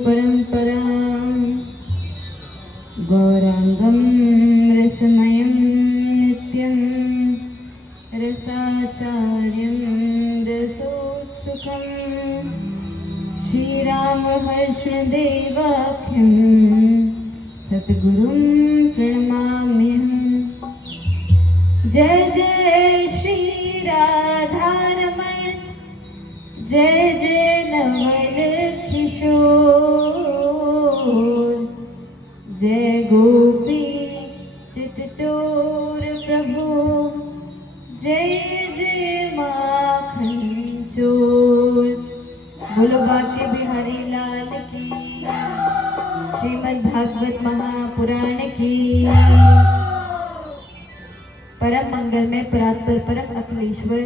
परंपरा गौरांगं रसमयं नित्यं रसाचार्यं रसोत्सुकं श्रीरामहर्षदेवाख्यं सद्गुरुं प्रणमाम्यहम्। जय जय श्री राधारमण, जय जय नवल किशोर, जय गोपी चितचोर प्रभु, जय जय माखन चोर। बोलो बाके बिहारी लाल की, श्रीमद् भागवत महापुराण की। परम मंगल में परात्पर परम अखिलेश्वर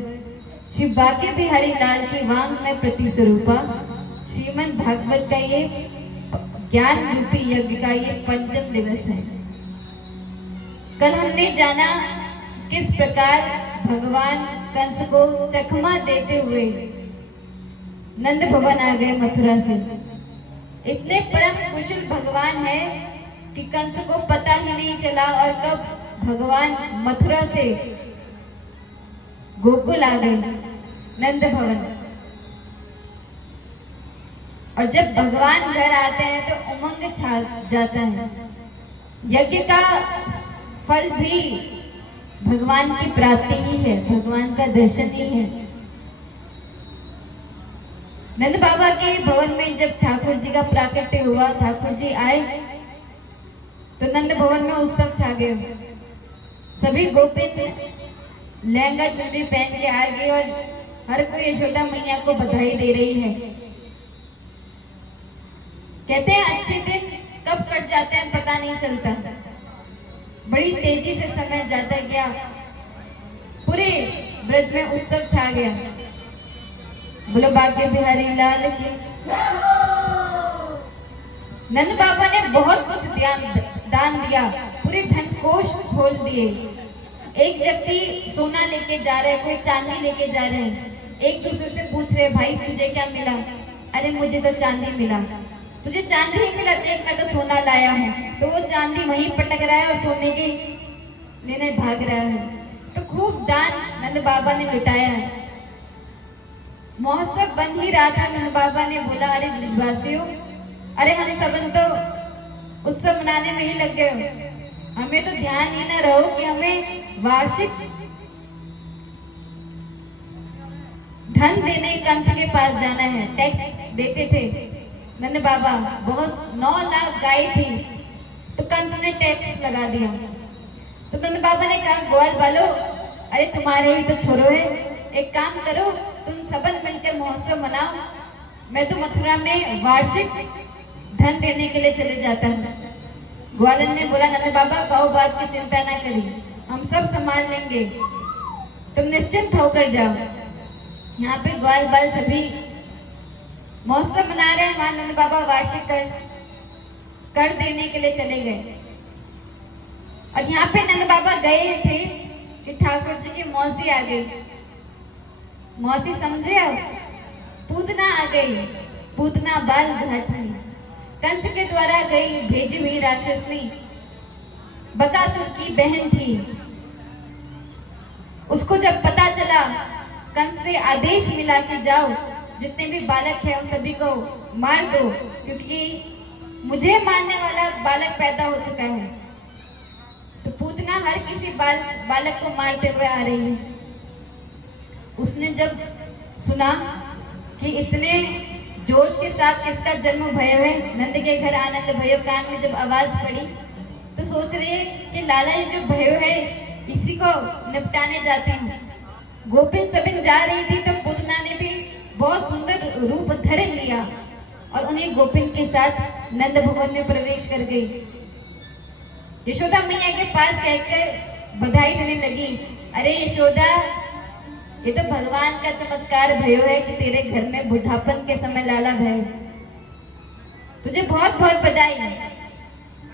श्री बाके बिहारी लाल की वांग में प्रति स्वरूपा श्रीमद् भागवत का ये ज्ञान रूपी यज्ञ का ये पंचम दिवस है। कल हमने जाना किस प्रकार भगवान कंस को चकमा देते हुए नंद भवन आ गए मथुरा से। इतने परम कुशल भगवान है कि कंस को पता ही नहीं चला और कब भगवान मथुरा से गोकुल आ गए नंद भवन। और जब भगवान घर आते हैं तो उमंग छा जाता है। यज्ञ का फल भी भगवान की प्राप्ति ही है, भगवान का दर्शन ही है। नंद बाबा के भवन में जब ठाकुर जी का प्राकट्य हुआ, ठाकुर जी आए तो नंद भवन में उत्सव छा गए। सभी गोपिन लहंगा चुनरी पहन के आ गई और हर कोई यशोदा मैया को बधाई दे रही है। कहते हैं अच्छे दिन कब कट जाते हैं पता नहीं चलता, बड़ी तेजी से समय जाता गया। पूरे ब्रज में उत्सव छा गया। बोलो बाके बिहारी लाल की। नंद बाबा ने बहुत कुछ दान दिया, पूरे धन कोष खोल दिए। एक व्यक्ति सोना लेके जा रहे, कोई चांदी लेके जा रहे हैं। एक दूसरे से पूछ रहे, भाई तुझे क्या मिला? अरे मुझे तो चांदी मिला। तुझे चांदी ही मिला? देख मैं तो सोना लाया हूँ। तो वो चांदी वहीं पटक रहा है और सोने के लेने भाग रहा है। तो खूब दान नंद बाबा ने लुटाया है। महोत्सव बन ही रहा था, नंद बाबा ने बोला, अरे ब्रजवासियों, अरे हम सबन तो उत्सव मनाने में ही लग गए हो। हमें तो ध्यान ही ना रहो कि हमें वार्षिक धन देने कंस के पास जाना है। टैक्स देते थे नंद बाबा, बहुत 9 लाख गाय थी तो कंस ने टैक्स लगा दिया। तो नंद बाबा ने कहा, ग्वाल बालो, अरे तुम्हारे ही तो छोरो है, एक काम करो तुम सबन मिलकर महोत्सव मनाओ, मैं तो मथुरा में वार्षिक धन देने के लिए चले जाता हूँ। ग्वालन ने बोला, नंद बाबा कहो बात की चिंता ना करिए, हम सब संभाल लेंगे, तुम निश्चिंत होकर जाओ। यहाँ पे ग्वाल बाल सभी महोत्सव मना रहे हैं। वहां नंद बाबा वार्षिक कर देने के लिए चले गए। और यहाँ पे नंद बाबा गए थे कि ठाकुर जी की मौसी आ गई। मौसी समझे आप? पूतना आ गई, पूतना बाल घाट में कंस के द्वारा गई भेजी हुई राक्षसनी बकासुर की बहन थी। उसको जब पता चला, कंस से आदेश मिला कि जाओ जितने भी बालक हैं उन सभी को मार दो, क्योंकि मुझे मारने वाला बालक पैदा हो चुका है। तो पूतना हर किसी बालक को मारते हुए आ रही है। उसने जब सुना कि इतने जोश के साथ किसका जन्म भयो है, नंद के घर आनंद भयो, कान में जब आवाज पड़ी तो सोच रही है कि लाला ये जो भयो है इसी को निपटाने जाती हूँ। गोपिन सबिन जा रही थी तो पूतना ने भी बहुत सुंदर रूप धर लिया और उन्हें गोपिन के साथ नंद भवन में प्रवेश कर गई। यशोदा मैया के पास कहकर बधाई देने लगी, अरे यशोदा, ये तो भगवान का चमत्कार भयो है कि तेरे घर में बुढ़ापन के समय लाला भयो। तुझे बहुत बहुत बधाई।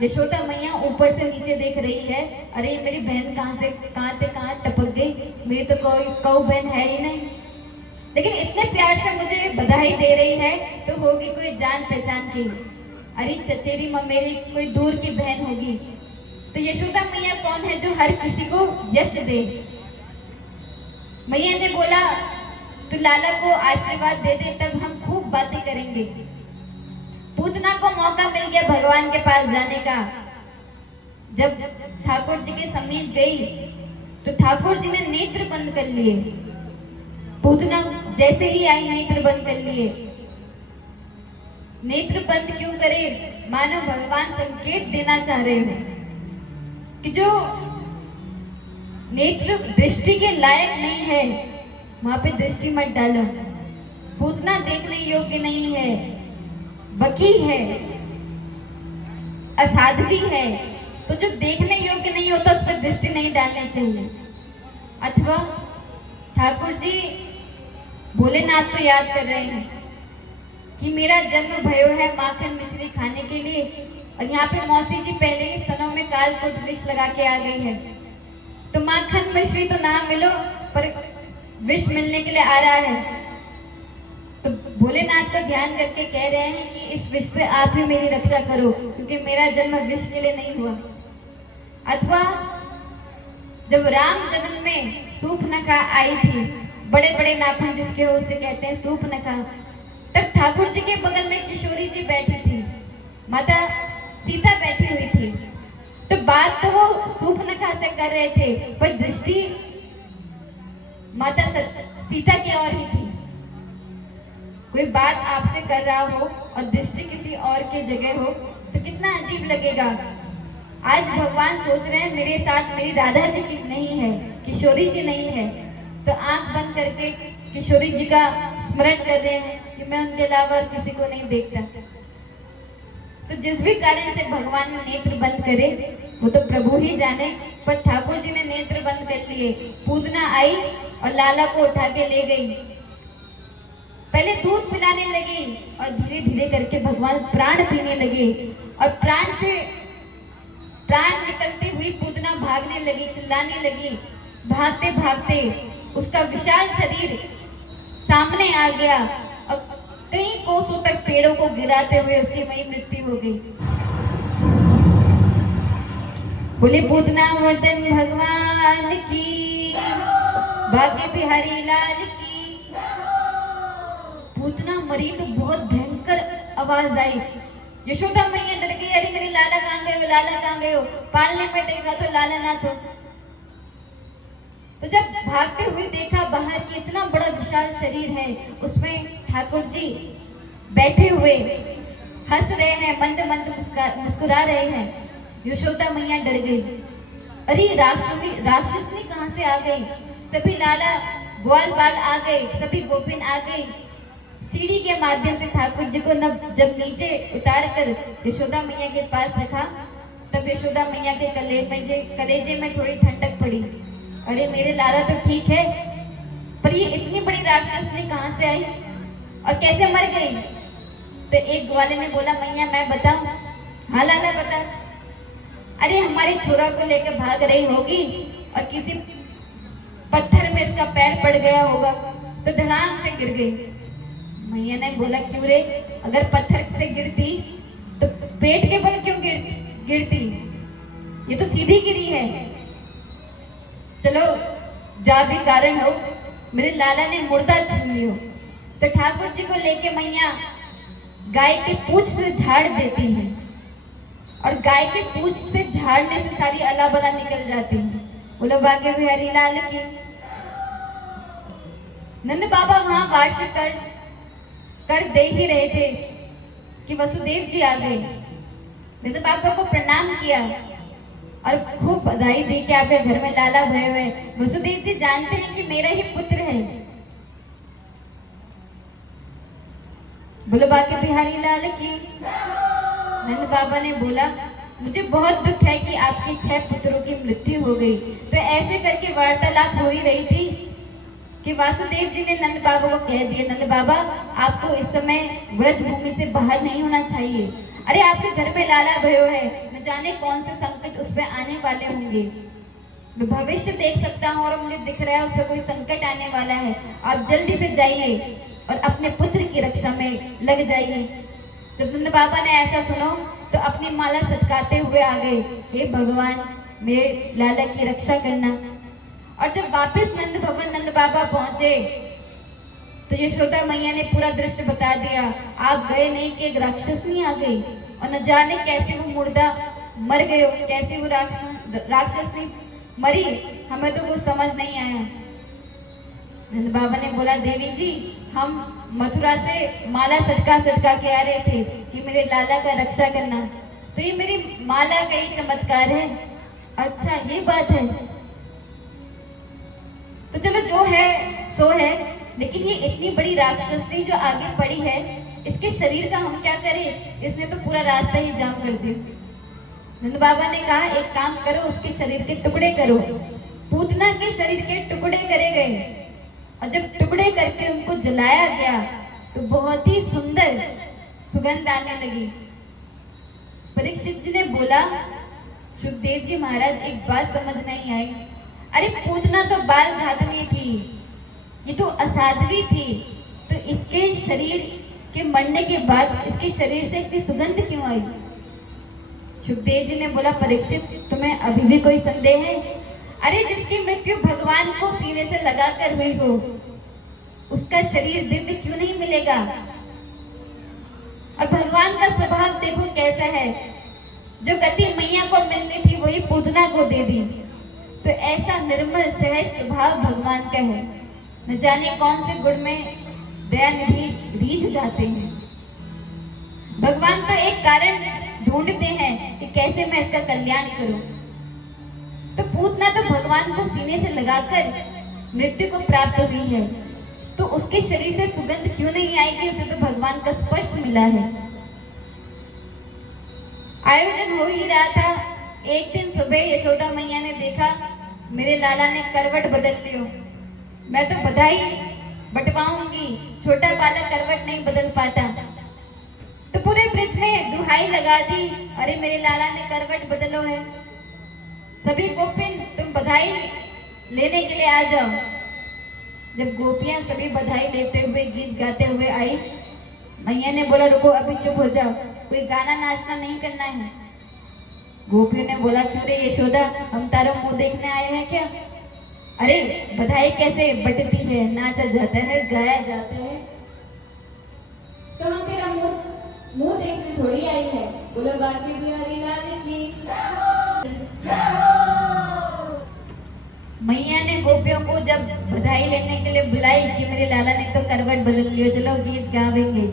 यशोदा मैया ऊपर से नीचे देख रही है, अरे मेरी बहन कहाँ टपक गई, मेरी तो कोई बहन है ही नहीं। लेकिन इतने प्यार से मुझे बधाई दे रही है तो होगी कोई जान पहचान की। अरे चचेरी ममेरी कोई दूर की बहन होगी। तो यशोदा मैया कौन है जो हर किसी को यश दे। मैया ने बोला तो लाला को आशीर्वाद दे दे, तब हम खूब बातें करेंगे। पूतना को मौका मिल गया भगवान के पास जाने का। जब ठाकुर जी के समीप गई तो ठाकुर जी ने नेत्र बंद कर लिए। पूतना जैसे ही आई नेत्र बंद कर लिए। नेत्र बंद क्यों करे? मानो भगवान संकेत देना चाह रहे हो कि जो नेत्र दृष्टि के लायक नहीं है वहां पे दृष्टि मत डालो। पूतना देखने योग्य नहीं है, बकी है, असाध्वी है, तो जो देखने योग्य नहीं होता उस पर दृष्टि नहीं डालनी चाहिए। अथवा ठाकुर जी भोलेनाथ को याद कर रहे हैं कि मेरा जन्म भयो है माखन मिश्री खाने के लिए, और यहाँ पे मौसी जी पहले ही स्तनों में कालकूट विष लगा के आ गई है। तो माखन मिश्री तो ना मिलो पर विष मिलने के लिए आ रहा है। तो भोलेनाथ को ध्यान करके कह रहे हैं कि इस विष से आप ही मेरी रक्षा करो, क्योंकि मेरा जन्म विष के लिए नहीं हुआ। अथवा जब राम जन्म में सूर्पनखा आई थी, बड़े बड़े नाखून जिसके हो उसे कहते हैं सूर्पनखा, तब ठाकुर जी के बगल में किशोरी जी बैठी थी, माता सीता बैठी हुई थी। तो बात तो वो सूर्पनखा से कर रहे थे पर दृष्टि माता सीता की ओर ही थी। कोई बात आपसे कर रहा हो और दृष्टि किसी और की जगह हो तो कितना अजीब लगेगा। आज भगवान सोच रहे हैं मेरे साथ मेरी राधा जी की नहीं है, किशोरी जी नहीं है, तो आंख बंद करके किशोरी जी का स्मरण कर रहे हैं कि मैं उनके अलावा किसी को नहीं देखता। तो जिस भी कारण से भगवान ने नेत्र बंद करे वो तो प्रभु ही जाने, पर ठाकुर जी ने नेत्र बंद कर लिए। पूजना आई और लाला को उठा के ले गई। पहले दूध पिलाने लगी और धीरे धीरे करके भगवान प्राण पीने लगे, और प्राण से प्राण निकलती हुई पूजना भागने लगी, चिल्लाने लगी। भागते भागते उसका विशाल शरीर सामने आ गया और कई कोसों तक पेड़ों को गिराते हुए उसकी वही मृत्यु हो गई। बोले पूतना वर्धन भगवान की, भाग्य बिहारी लाल की। पूतना मरी तो बहुत भयंकर आवाज आई। यशोदा मैया डर गई, अरे मेरे लाला कहाँ गए हो, लाला कहाँ गए हो? पालने में देखा तो लाला ना तो जब भागते हुए देखा बाहर कि इतना बड़ा विशाल शरीर है, उसमें ठाकुर जी बैठे हुए हंस रहे हैं, मंद मंद मुस्कुरा रहे हैं। यशोदा मैया डर गई, अरे राक्षसनी कहाँ से आ गई? सभी लाला ग्वाल बाल आ गए, सभी गोपिन आ गई। सीढ़ी के माध्यम से ठाकुर जी को जब नीचे उतार कर यशोदा मैया के पास रखा, तब यशोदा मैया के कलेजे में थोड़ी ठंडक पड़ी। अरे मेरे लाला तो ठीक है, पर ये इतनी बड़ी राक्षसनी कहाँ से आई और कैसे मर गई? तो एक ग्वाले ने बोला, मैया मैं बताऊं? हाँ लाला बता। अरे हमारे छोरा को लेकर भाग रही होगी और किसी पत्थर में इसका पैर पड़ गया होगा तो धड़ाम से गिर गई। मैया ने बोला, क्यों रे? अगर पत्थर से गिरती तो पेट के बल क्यों गिरती? ये तो सीधी गिरी है। चलो जा भी कारण हो, मेरे लाला ने मुर्दा छीन लियो। तो ठाकुर जी को लेके मैया गाय के पूंछ से झाड़ देती है, और गाय के पूंछ से झाड़ने से सारी अला बला निकल जाती है। बोलो भाग्य बिहारी लाल की। नंद बाबा वहां वार्षिक कर दे ही रहे थे कि वसुदेव जी आ गए। नंद बाबा को प्रणाम किया और खूब बधाई दी कि आपके घर में लाला भय हुए। वसुदेव जी जानते हैं कि मेरा ही पुत्र है। बोलो भाग्य बिहारी लाल की। नंद बाबा ने बोला, मुझे बहुत दुख है कि आपके 6 पुत्रों की मृत्यु हो गई। तो ऐसे करके वार्तालाप हो ही रही थी कि वासुदेव जी ने नंद बाबा को कह दिया, नंद बाबा आपको इस समय व्रज भूमि से बाहर नहीं होना चाहिए। अरे आपके घर में लाला भयो है, न जाने कौन से संकट उस पर आने वाले होंगे। मैं भविष्य देख सकता हूँ और मुझे दिख रहा है उस पर कोई संकट आने वाला है। आप जल्दी से जाइए और अपने पुत्र की रक्षा में लग जाइए। जब नंद बाबा ने ऐसा सुनो तो अपनी माला सटकाते हुए आ गए, हे भगवान मेरे लाला की रक्षा करना। और जब वापस नंद भवन नंद बाबा पहुंचे तो यशोदा मैया ने पूरा दृश्य बता दिया। आप गए नहीं कि एक राक्षसनी आ गई और न जाने कैसे वो मुर्दा मर गए, कैसे वो राक्षसनी मरी, हमें तो कुछ समझ नहीं आया। नंद बाबा ने बोला, देवी जी हम मथुरा से माला सटका सटका के आ रहे थे कि मेरे लाला का रक्षा करना, तो ये मेरी माला का ही चमत्कार है। अच्छा ये बात है, तो चलो जो है सो है, लेकिन ये इतनी बड़ी राक्षसनी जो आगे पड़ी है, इसके शरीर का हम क्या करें? इसने तो पूरा रास्ता ही जाम कर दिया। नंद बाबा ने कहा एक काम करो, उसके शरीर के टुकड़े करो। पूतना के शरीर के टुकड़े करे गए और जब टुकड़े करके उनको जलाया गया तो बहुत ही सुंदर सुगंध आने लगी। परीक्षित जी ने बोला, सुखदेव जी महाराज एक बात समझ नहीं आई, अरे पूतना तो बाल घातनी थी, ये तो असाध्वी थी, तो इसके शरीर के मरने के बाद इसके शरीर से इतनी सुगंध क्यों आई? सुखदेव जी ने बोला, परीक्षित तुम्हें अभी भी कोई संदेह है? अरे जिसकी मृत्यु भगवान को सीने से लगाकर हुई हो, उसका शरीर दिव्य क्यों नहीं मिलेगा? और भगवान का स्वभाव देखो कैसा है, जो गति मैया को मिलनी थी वही पूतना को दे दी। तो ऐसा निर्मल सहज स्वभाव भगवान का है, न जाने कौन से गुण में दया निधि रीझ जाते हैं। भगवान तो एक कारण ढूंढते हैं कि कैसे मैं इसका कल्याण करूं। तो पूतना तो भगवान को सीने से लगाकर मृत्यु को प्राप्त हुई है, तो उसके शरीर से सुगंध क्यों नहीं आएगी? उसे तो भगवान का स्पर्श मिला है। आयोजन हो ही रहा था। एक दिन सुबह यशोदा मैया ने देखा मेरे लाला ने करवट बदल लियो, मैं तो बधाई बटवाऊंगी, छोटा बालक करवट नहीं बदल पाता। तो पूरे ब्रिज में दुहाई लगा दी, अरे मेरे लाला ने करवट बदलो है, सभी गोपिन तुम बधाई लेने के लिए आ जाओ। जब गोपियां सभी बधाई लेते हुए गीत गाते हुए आई, मैया ने बोला रुको अभी चुप हो जाओ, कोई गाना नाचना नहीं करना है। गोपियों ने बोला, क्यों रे यशोदा, हम तारा मुंह देखने आए हैं क्या? अरे बधाई कैसे बटती है, नाचा जाता है, गाया जाता है, तो हम तेरा मुंह देखने थोड़ी आई है। बोलो बाकी बिहारी लाल की। मैया ने गोपियों को जब बधाई लेने के लिए बुलाई कि मेरे लाला ने तो करवट बदल लिया, चलो गीत गावेंगे,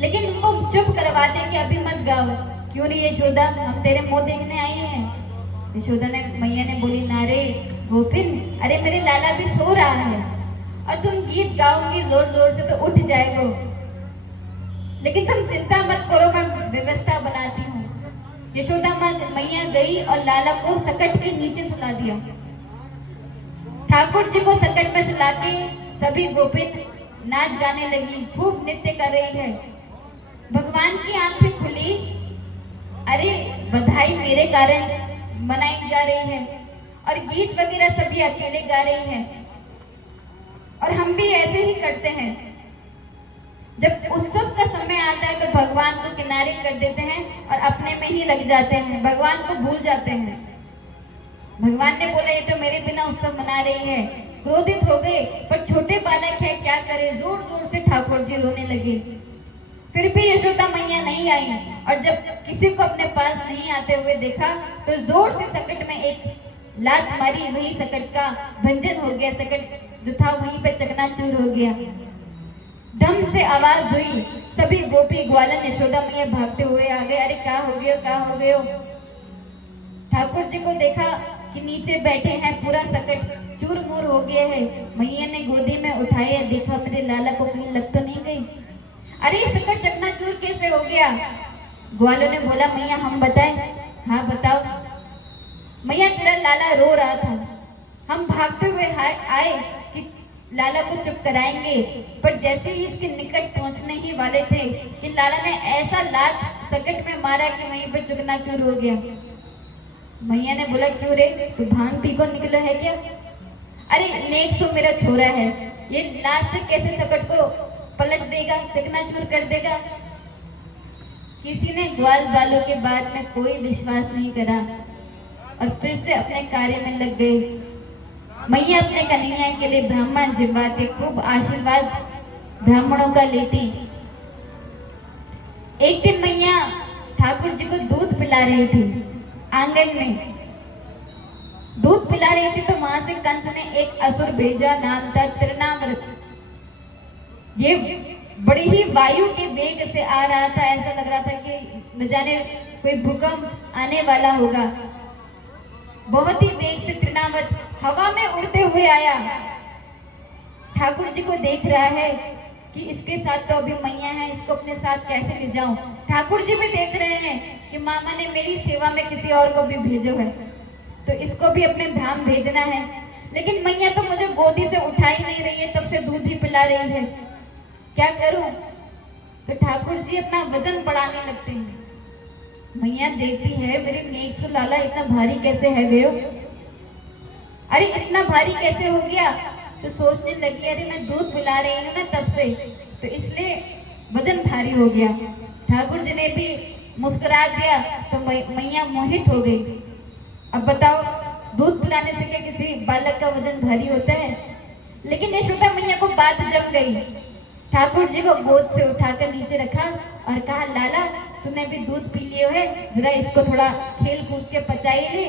लेकिन उनको चुप करवाते कि अभी मत गाओ। क्यों रे यशोदा, हम तेरे मुंह देखने आए हैं। यशोदा ने मैया ने बोली, नारे गोपिन, अरे मेरे लाला भी सो रहा है और तुम गीत गाओगी जोर जोर से तो उठ जाएगो, लेकिन तुम चिंता मत करो, मैं व्यवस्था बनाती हूँ। यशोदा मैया गई और लाला को सकट के नीचे सुला दिया। ठाकुर जी को सकट में सुला के सभी गोपिन नाच गाने लगी, खूब नृत्य कर रही है। भगवान की आंखें खुली, अरे बधाई मेरे कारण मनाई जा रही है और गीत वगैरह सभी अकेले गा रही हैं। और हम भी ऐसे ही करते हैं, जब उत्सव का समय आता है तो भगवान को किनारे कर देते हैं और अपने में ही लग जाते हैं, भगवान को भूल जाते हैं। भगवान ने बोला ये तो मेरे बिना उत्सव मना रही है, क्रोधित हो गए, पर छोटे बालक है क्या करे, जोर जोर से ठाकुर जी रोने लगे। फिर भी यशोदा मैया नहीं आई और जब किसी को अपने पास नहीं आते हुए देखा तो जोर से सकट में एक लात मारी, वही सकट का भंजन हो गया, सकट जो था वहीं पे चकनाचूर हो गया। दम से आवाज हुई, सभी गोपी ग्वालन यशोदा मैया भागते हुए आ गए, अरे क्या हो गया, क्या हो गए? ठाकुर जी को देखा कि नीचे बैठे हैं, पूरा सकट चूर मूर हो गया है। मैया ने गोदी में उठाया, देखा मेरे लाला को कहीं लग तो नहीं गई। अरे सकट चकनाचूर कैसे हो गया? ग्वालों ने बोला, मैया हम बताएं? हाँ बताओ। मैया तेरा लाला रो रहा था, हम भागते हुए आए कि लाला को चुप कराएंगे, पर जैसे ही इसके निकट पहुंचने ही वाले थे कि लाला ने ऐसा लात सकट में मारा कि वहीं पर चकनाचूर हो गया। मैया ने बोला क्यों रे, तू भांग पी को निकला है क्या? अरे नेक सो मेरा छोरा है, ये लाश से कैसे सकट को पलट देगा, चकनाचूर कर देगा। किसी ने ग्वाल बालों के बात में कोई विश्वास नहीं करा और फिर से अपने कार्य में लग गए। मैया अपने कन्हैया के लिए ब्राह्मण जिम्बाते, खूब आशीर्वाद ब्राह्मणों का लेती। एक दिन मैया ठाकुर जी को दूध पिला रही थी, आंगन में दूध पिला रही थी, तो वहां से कंस ने एक असुर भेजा, नाम था तृणावर्त। ये बड़ी ही वायु के वेग से आ रहा था, ऐसा लग रहा था कि न जाने कोई भूकंप आने वाला होगा। बहुत ही वेग से तृणावर्त हवा में उड़ते हुए आया, ठाकुर जी को देख रहा है कि इसके साथ तो अभी मैया है, इसको अपने साथ कैसे ले जाऊं। ठाकुर जी भी देख रहे हैं कि मामा ने मेरी सेवा में किसी और को भी भेजो है, तो इसको भी अपने धाम भेजना है। लेकिन मैया तो मुझे गोदी से उठा ही नहीं रही है, तब से दूध ही पिला रही है, क्या करूं? तो ठाकुर जी अपना वजन बढ़ाने लगते हैं। मैया देखती है मेरे नेक लाला इतना भारी कैसे है गयो, अरे इतना भारी कैसे हो गया? तो सोचने लगी अरे मैं दूध पिला रही हूँ ना तब से, तो इसलिए वजन भारी हो गया। ठाकुर जी ने भी मुस्कुरा दिया तो मैया मोहित हो गई। अब बताओ, दूध पिलाने से क्या किसी बालक का वजन भारी होता है? लेकिन यशोदा मैया को बात जम गई। ठाकुर जी को गोद से उठाकर नीचे रखा और कहा, लाला तूने भी दूध पी लियो है, जरा इसको थोड़ा खेल कूद के पचाई ले,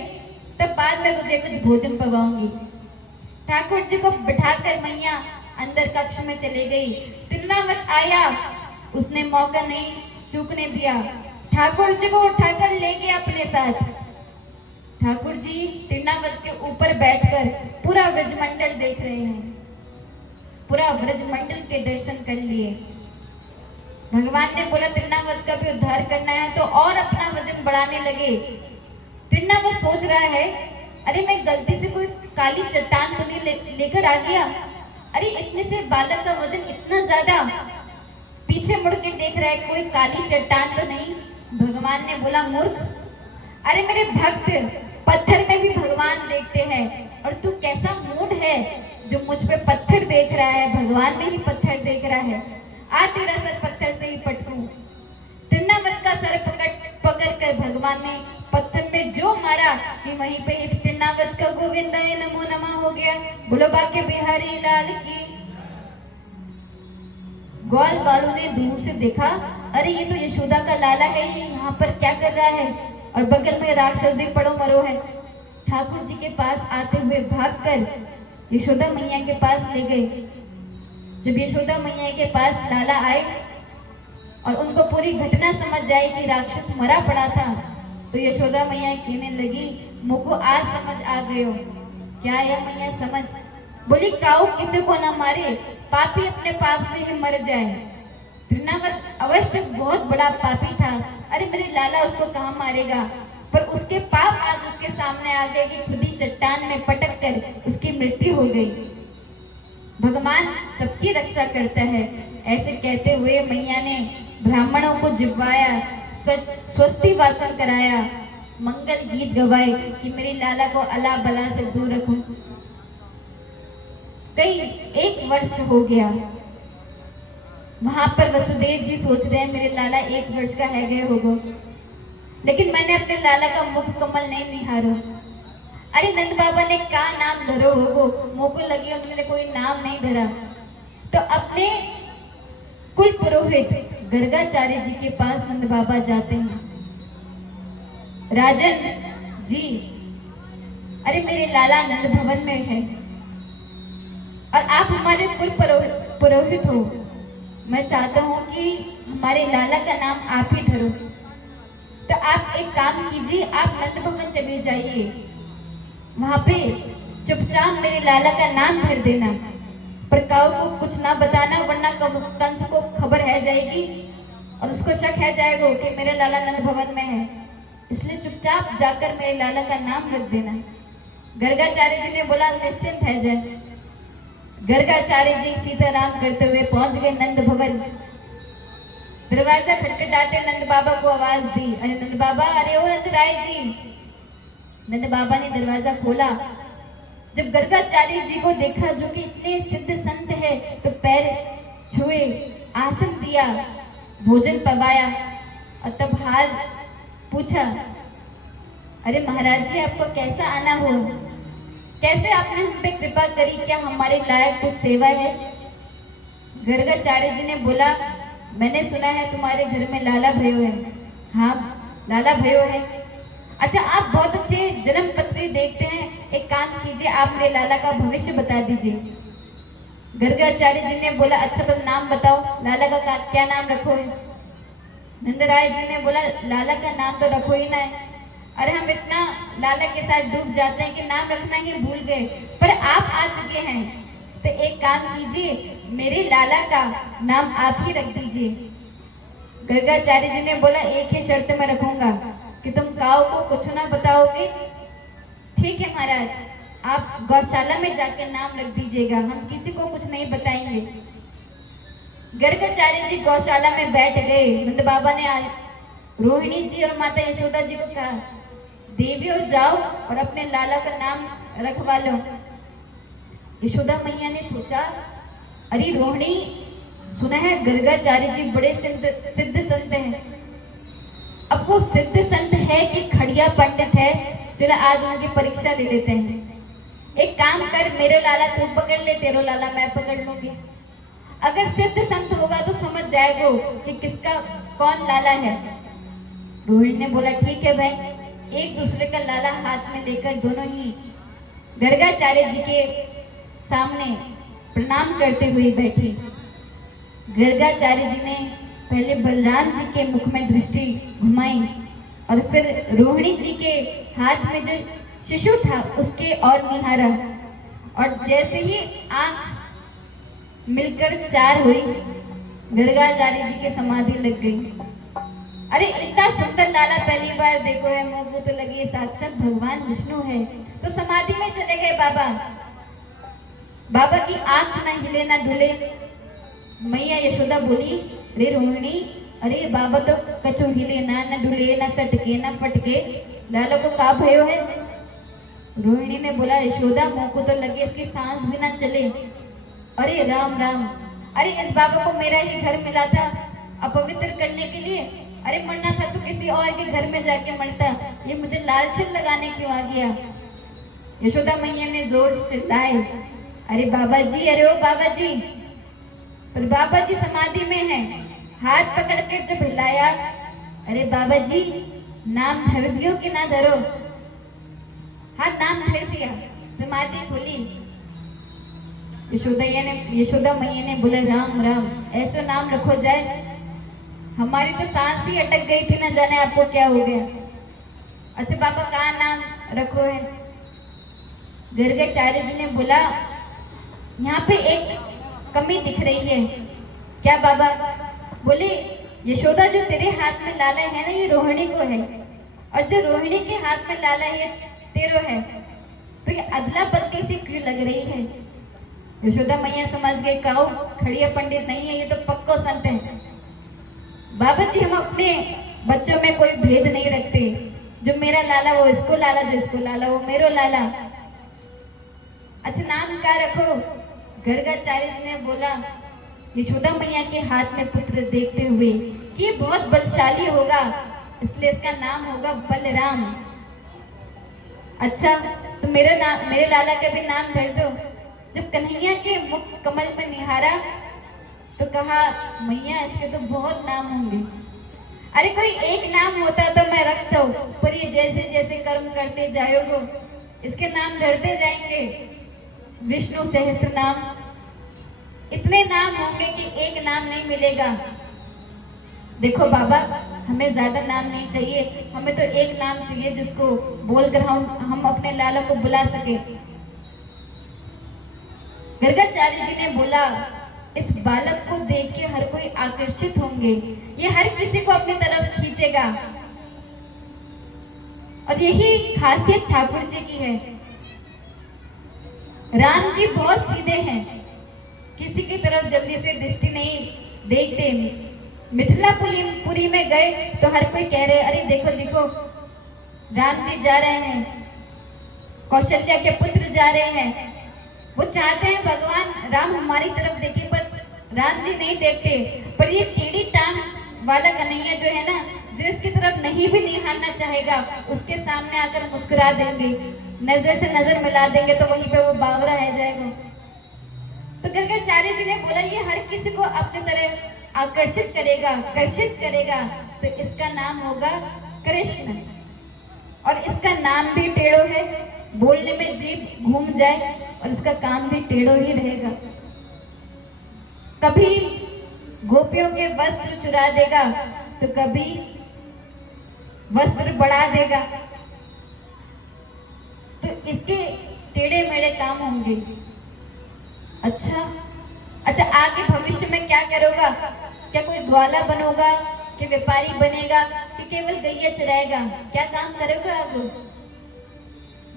तब बाद में तुझे कुछ भोजन पवाऊंगी। ठाकुर जी को बिठाकर मैया अंदर कक्ष में चले गई। तृणावर्त आया, उसने मौका नहीं चूकने दिया, ठाकुर जी को उठाकर ले गया अपने साथ। ठाकुर जी तृणावर्त के ऊपर बैठकर पूरा ब्रजमंडल देख रहे हैं, पूरा ब्रजमंडल के दर्शन कर लिए। भगवान ने बोला तृणावर्त का भी उद्धार करना है, तो और अपना वजन बढ़ाने लगे। तृणावर्त सोच रहा है अरे मैं गलती से कोई काली चट्टान तो नहीं लेकर आ गया, अरे इतने से बालक का वजन इतना ज्यादा। पीछे मुड़ के देख रहा है कोई काली चट्टान तो नहीं। भगवान ने बोला, मूर्ख, अरे मेरे भक्त पत्थर में भी भगवान देखते हैं, और तू कैसा मूड है जो मुझ पे पत्थर देख रहा है, भगवान में ही पत्थर देख रहा है। आ तेरा सर पत्थर से ही पटकूं। तृणावर्त का सर पकड़ कर भगवान ने पत्थर में जो मारा कि वहीं पे ही तृणावर्त का गोविंदाय नमो नमः हो गया। बोलो बाके बिहारी लाल की। ग्वाल बालू ने दूर से देखा, अरे ये तो यशोदा का लाला है, ये यहाँ पर क्या कर रहा है? और बगल में राक्षस भी पड़ो मरो है। ठाकुर जी के पास आते हुए भागकर यशोदा मैया के पास ले गए। जब यशोदा मैया के पास लाला आए और उनको पूरी घटना समझ जाए कि राक्षस मरा पड़ा था, तो यशोदा मैया कहने लगी, मुझको आज समझ आ गयो। क्या है मैया समझ? बोली, काऊ किसी को ना मारे, पापी अपने पाप से ही मर जाए। तृणावर्त अवश्य बहुत बड़ा पापी था, अरे मेरे लाला उसको कहाँ मारेगा, पर उसके पाप आज उसके सामने आ गए कि खुद ही चट्टान में पटक कर उसकी मृत्यु हो गई। भगवान सबकी रक्षा करता है। ऐसे कहते हुए मैया ने ब्राह्मणों को जिगवाया, स्वस्ति वाचन कराया, मंगल गीत गवाए कि मेरे लाला को अला बला से दूर रखूं। कई 1 वर्ष हो गया। वहां पर वसुदेव जी सोच रहे हैं मेरे लाला 1 वर्ष का है गए होगो, लेकिन मैंने अपने लाला का मुख कमल नहीं निहारो। अरे नंद बाबा ने क्या नाम धरो होगो, मुंह को लगे उन्होंने कोई नाम नहीं धरा। तो अपने कुल पुरोहित गर्गाचार्य जी के पास नंद बाबा जाते हैं। राजन जी, अरे मेरे लाला नंद भवन में है और आप हमारे कुल पुरोहित हो, मैं चाहता हूँ कि हमारे लाला का नाम आप ही धरो। तो आप एक काम कीजिए, आप नंद भवन चले जाइए, वहां पे चुपचाप मेरे लाला का नाम भर देना, पर काऊ को कुछ ना बताना, वरना कंस को खबर है जाएगी और उसको शक है जाएगा कि मेरे लाला नंद भवन में है, इसलिए चुपचाप जाकर मेरे लाला का नाम रख देना। गर्गाचार्य जी ने बोला, निश्चिंत है जय। गर्गाचार्य जी सीताराम करते हुए पहुंच गए नंद भवन। दरवाजा खटखटाते नंद बाबा को आवाज दी, अरे नंद बाबा, अरे ओ नंद राय जी, नंद बाबा ने दरवाजा खोला। जब गर्गाचार्य जी को देखा जो कि इतने सिद्ध संत है, तो पैर छुए, आसन दिया, भोजन पवाया और तब हाल पूछा, अरे महाराज जी आपको कैसा आना हो, कैसे आपने हम पे कृपा करी, क्या हमारे लायक कुछ सेवा है? गर्गाचार्य जी ने बोला, मैंने सुना है तुम्हारे घर में लाला भयो है। हाँ लाला भयो है। अच्छा आप बहुत अच्छे जन्म पत्री देखते हैं, एक काम कीजिए आप मेरे लाला का भविष्य बता दीजिए। गर्गाचार्य जी ने बोला, अच्छा तो नाम बताओ, लाला का क्या नाम रखो है? नंदराय जी ने बोला, लाला का नाम तो रखो ही ना है। अरे हम इतना लाला के साथ डूब जाते हैं कि नाम रखना ही भूल गए, पर आप आ चुके हैं तो एक काम कीजिए, मेरे लाला का नाम आप ही रख दीजिए। गर्गाचार्य जी ने बोला, एक ही शर्त में रखूंगा कि तुम काऊ को कुछ ना बताओगे। ठीक है महाराज, आप गौशाला में जाके नाम रख दीजिएगा, हम किसी को कुछ नहीं बताएंगे। गर्गाचार्य जी गौशाला में बैठ गए। नंद बाबा ने रोहिणी जी और माता यशोदा जी को कहा, देवियों जाओ और अपने लाला का नाम रखवा लो। यशोदा मैया ने सोचा, अरे रोहिणी, सुना है गर्गाचार्य जी बड़े सिद्ध संत हैं। अब वो सिद्ध संत है कि खड़िया पंडित है, चलो आज उनकी परीक्षा ले लेते हैं। एक काम कर, मेरे लाला तू पकड़ ले, तेरो लाला मैं पकड़ लूंगी। अगर सिद्ध संत होगा तो समझ जाएगा कि किसका कौन लाला है। रोहिणी ने बोला, ठीक है भाई। एक दूसरे का लाला हाथ में लेकर दोनों ही गर्गाचार्य जी के सामने प्रणाम करते हुए बैठी। गर्गाचार्य जी ने पहले बलराम जी के मुख में दृष्टि घुमाई और फिर रोहिणी जी के हाथ में जो शिशु था उसके और निहारा, और जैसे ही आंख मिलकर चार हुई, गर्गाचार्य जी के समाधि लग गई। अरे इतना सुंदर लाला पहली बार देखो है, मुझे तो लगी साक्षात भगवान विष्णु है। तो समाधि में चले गए बाबा। बाबा की आंख ना हिले ना डुले। मैया यशोदा बोली, अरे रोहिणी, अरे बाबा तो कछु हिले ना डुले ना सटके ना फटके, लाला को का भयो है? रोहिणी ने बोला, यशोदा मुंह को तो लगे इसकी सांस भी ना चले। अरे राम राम, अरे इस बाबा को मेरा ही घर मिला था अपवित्र करने के लिए। अरे मरना था तो किसी और के घर में जाके मरता, ये मुझे लालचन लगाने क्यों आ गया? यशोदा मैया ने जोर से चिल्लाए, अरे बाबा जी, अरे ओ बाबा जी। पर बाबा जी समाधि में हैं। हाथ पकड़ के जब हिलाया, अरे बाबा जी नाम धर दियो कि ना धरो? हाँ नाम धर दिया, समाधि खुली। यशोदा मैया ने बोले, राम राम, ऐसा नाम रखो जाए, हमारी तो सांस ही अटक गई थी, ना जाने आपको क्या हो गया। अच्छा बाबा का नाम रखो है? गर्गाचार्य जी ने बोला, यहाँ पे एक कमी दिख रही है। क्या बाबा? बोले, यशोदा जो तेरे हाथ में लाला है ना, ये रोहिणी को है, और जो रोहिणी के हाथ में लाला है तेरो है, तो ये अदला बदली सी क्यों लग रही है? यशोदा मैया समझ गई, काऊ खड़िया पंडित नहीं है, ये तो पक्को संत है। बाबा जी हम अपने बच्चों में कोई भेद नहीं रखते, जो मेरा लाला वो इसको लाला, जो इसको लाला वो मेरो लाला। अच्छा नाम क्या रखो? गर्गाचार्य जी ने बोला, यशोदा मैया के हाथ में पुत्र देखते हुए कि ये बहुत बलशाली होगा, इसलिए इसका नाम होगा बलराम। अच्छा तो मेरे लाला का भी नाम धर दो। जब कन्हैया के मुख कमल में निहारा तो कहा, मैया इसके तो बहुत नाम होंगे। अरे कोई एक नाम होता तो मैं रखता हूँ, पर ये जैसे जैसे कर्म करते जाओगे इसके नाम धरते जाएंगे। विष्णु सहस्त्र नाम, इतने नाम होंगे कि एक नाम नहीं मिलेगा। देखो बाबा, हमें ज्यादा नाम नहीं चाहिए, हमें तो एक नाम चाहिए जिसको बोलकर हम अपने लाला को बुला सके। गर्गाचार्य जी ने बोला, इस बालक को देख के हर कोई आकर्षित होंगे, ये हर किसी को अपनी तरफ खींचेगा, और यही खासियत ठाकुर जी की है। राम जी बहुत सीधे हैं, किसी की तरफ जल्दी से दृष्टि नहीं देखते। मिथिलापुरी में गए तो हर कोई कह रहे, अरे देखो देखो राम जी जा रहे हैं, कौशल्या के पुत्र जा रहे हैं। वो चाहते हैं भगवान राम हमारी तरफ देखे, पर राम जी नहीं देखते। पर ये टेढ़ी टांग वाला कन्हैया जो है ना, जो इसकी तरफ नहीं भी निहारना चाहेगा, उसके सामने आकर मुस्कुरा देंगे, नजर से नजर मिला देंगे, तो वहीं पे वो बावरा रह जाएगा। तो गर्गाचार्य जी ने बोला ये हर किसी को अपनी तरह आकर्षित करेगा, कर्षित करेगा, तो इसका नाम होगा कृष्ण। और इसका नाम भी टेढ़ो है, बोलने में जीभ घूम जाए और इसका काम भी टेढ़ो ही रहेगा। कभी गोपियों के वस्त्र चुरा देगा, तो कभी वस्त्र बढ़ा देगा। तो इसके टेढ़े मेढ़े काम होंगे। अच्छा, आगे भविष्य में क्या करोगा? क्या कोई ग्वाला बनोगा, कि व्यापारी बनेगा, कि केवल गैया चराएगा? क्या काम करोगा आप?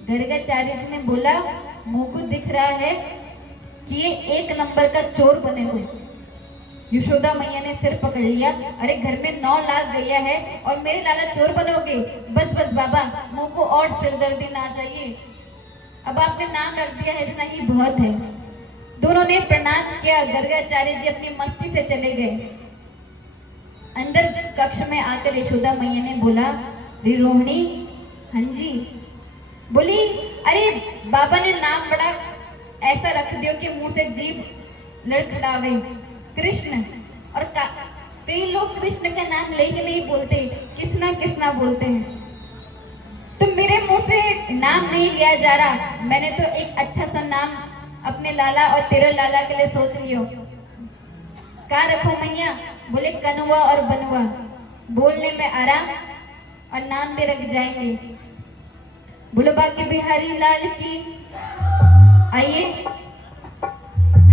गर्गाचार्य जी ने बोला मुंह को दिख रहा है कि ये 1 नंबर का चोर बने हुए। यशोदा मैया ने सिर पकड़ लिया, अरे घर में 9 लाख गैया है और मेरे लाला चोर बनोगे? बस बस बाबा, मुंह को और सिरदर्दी ना चाहिए। अब आपने नाम रख दिया है, इतना ही बहुत है। दोनों ने प्रणाम किया। गर्गाचार्य जी अपनी मस्ती से चले गए। अंदर कक्ष में आकर यशोदा मैया ने बोला, रे रोहिणी, हाँ जी। बोली, अरे बाबा ने नाम बड़ा ऐसा रख दियो कि मुंह से जीभ लड़खड़ावे, कृष्ण। और कई लोग कृष्ण का नाम लेके नहीं बोलते, किसना बोलते हैं। तो मेरे मुंह से नाम नहीं लिया जा रहा, मैंने तो एक अच्छा सा नाम अपने लाला और तेरे लाला के लिए सोच लियो। कहाँ रखो मैया? बोले कनुआ और बनुआ, बोलने में आराम और नाम भी रख जाएंगे। बोलो बाकी बिहारी लाल की। आइए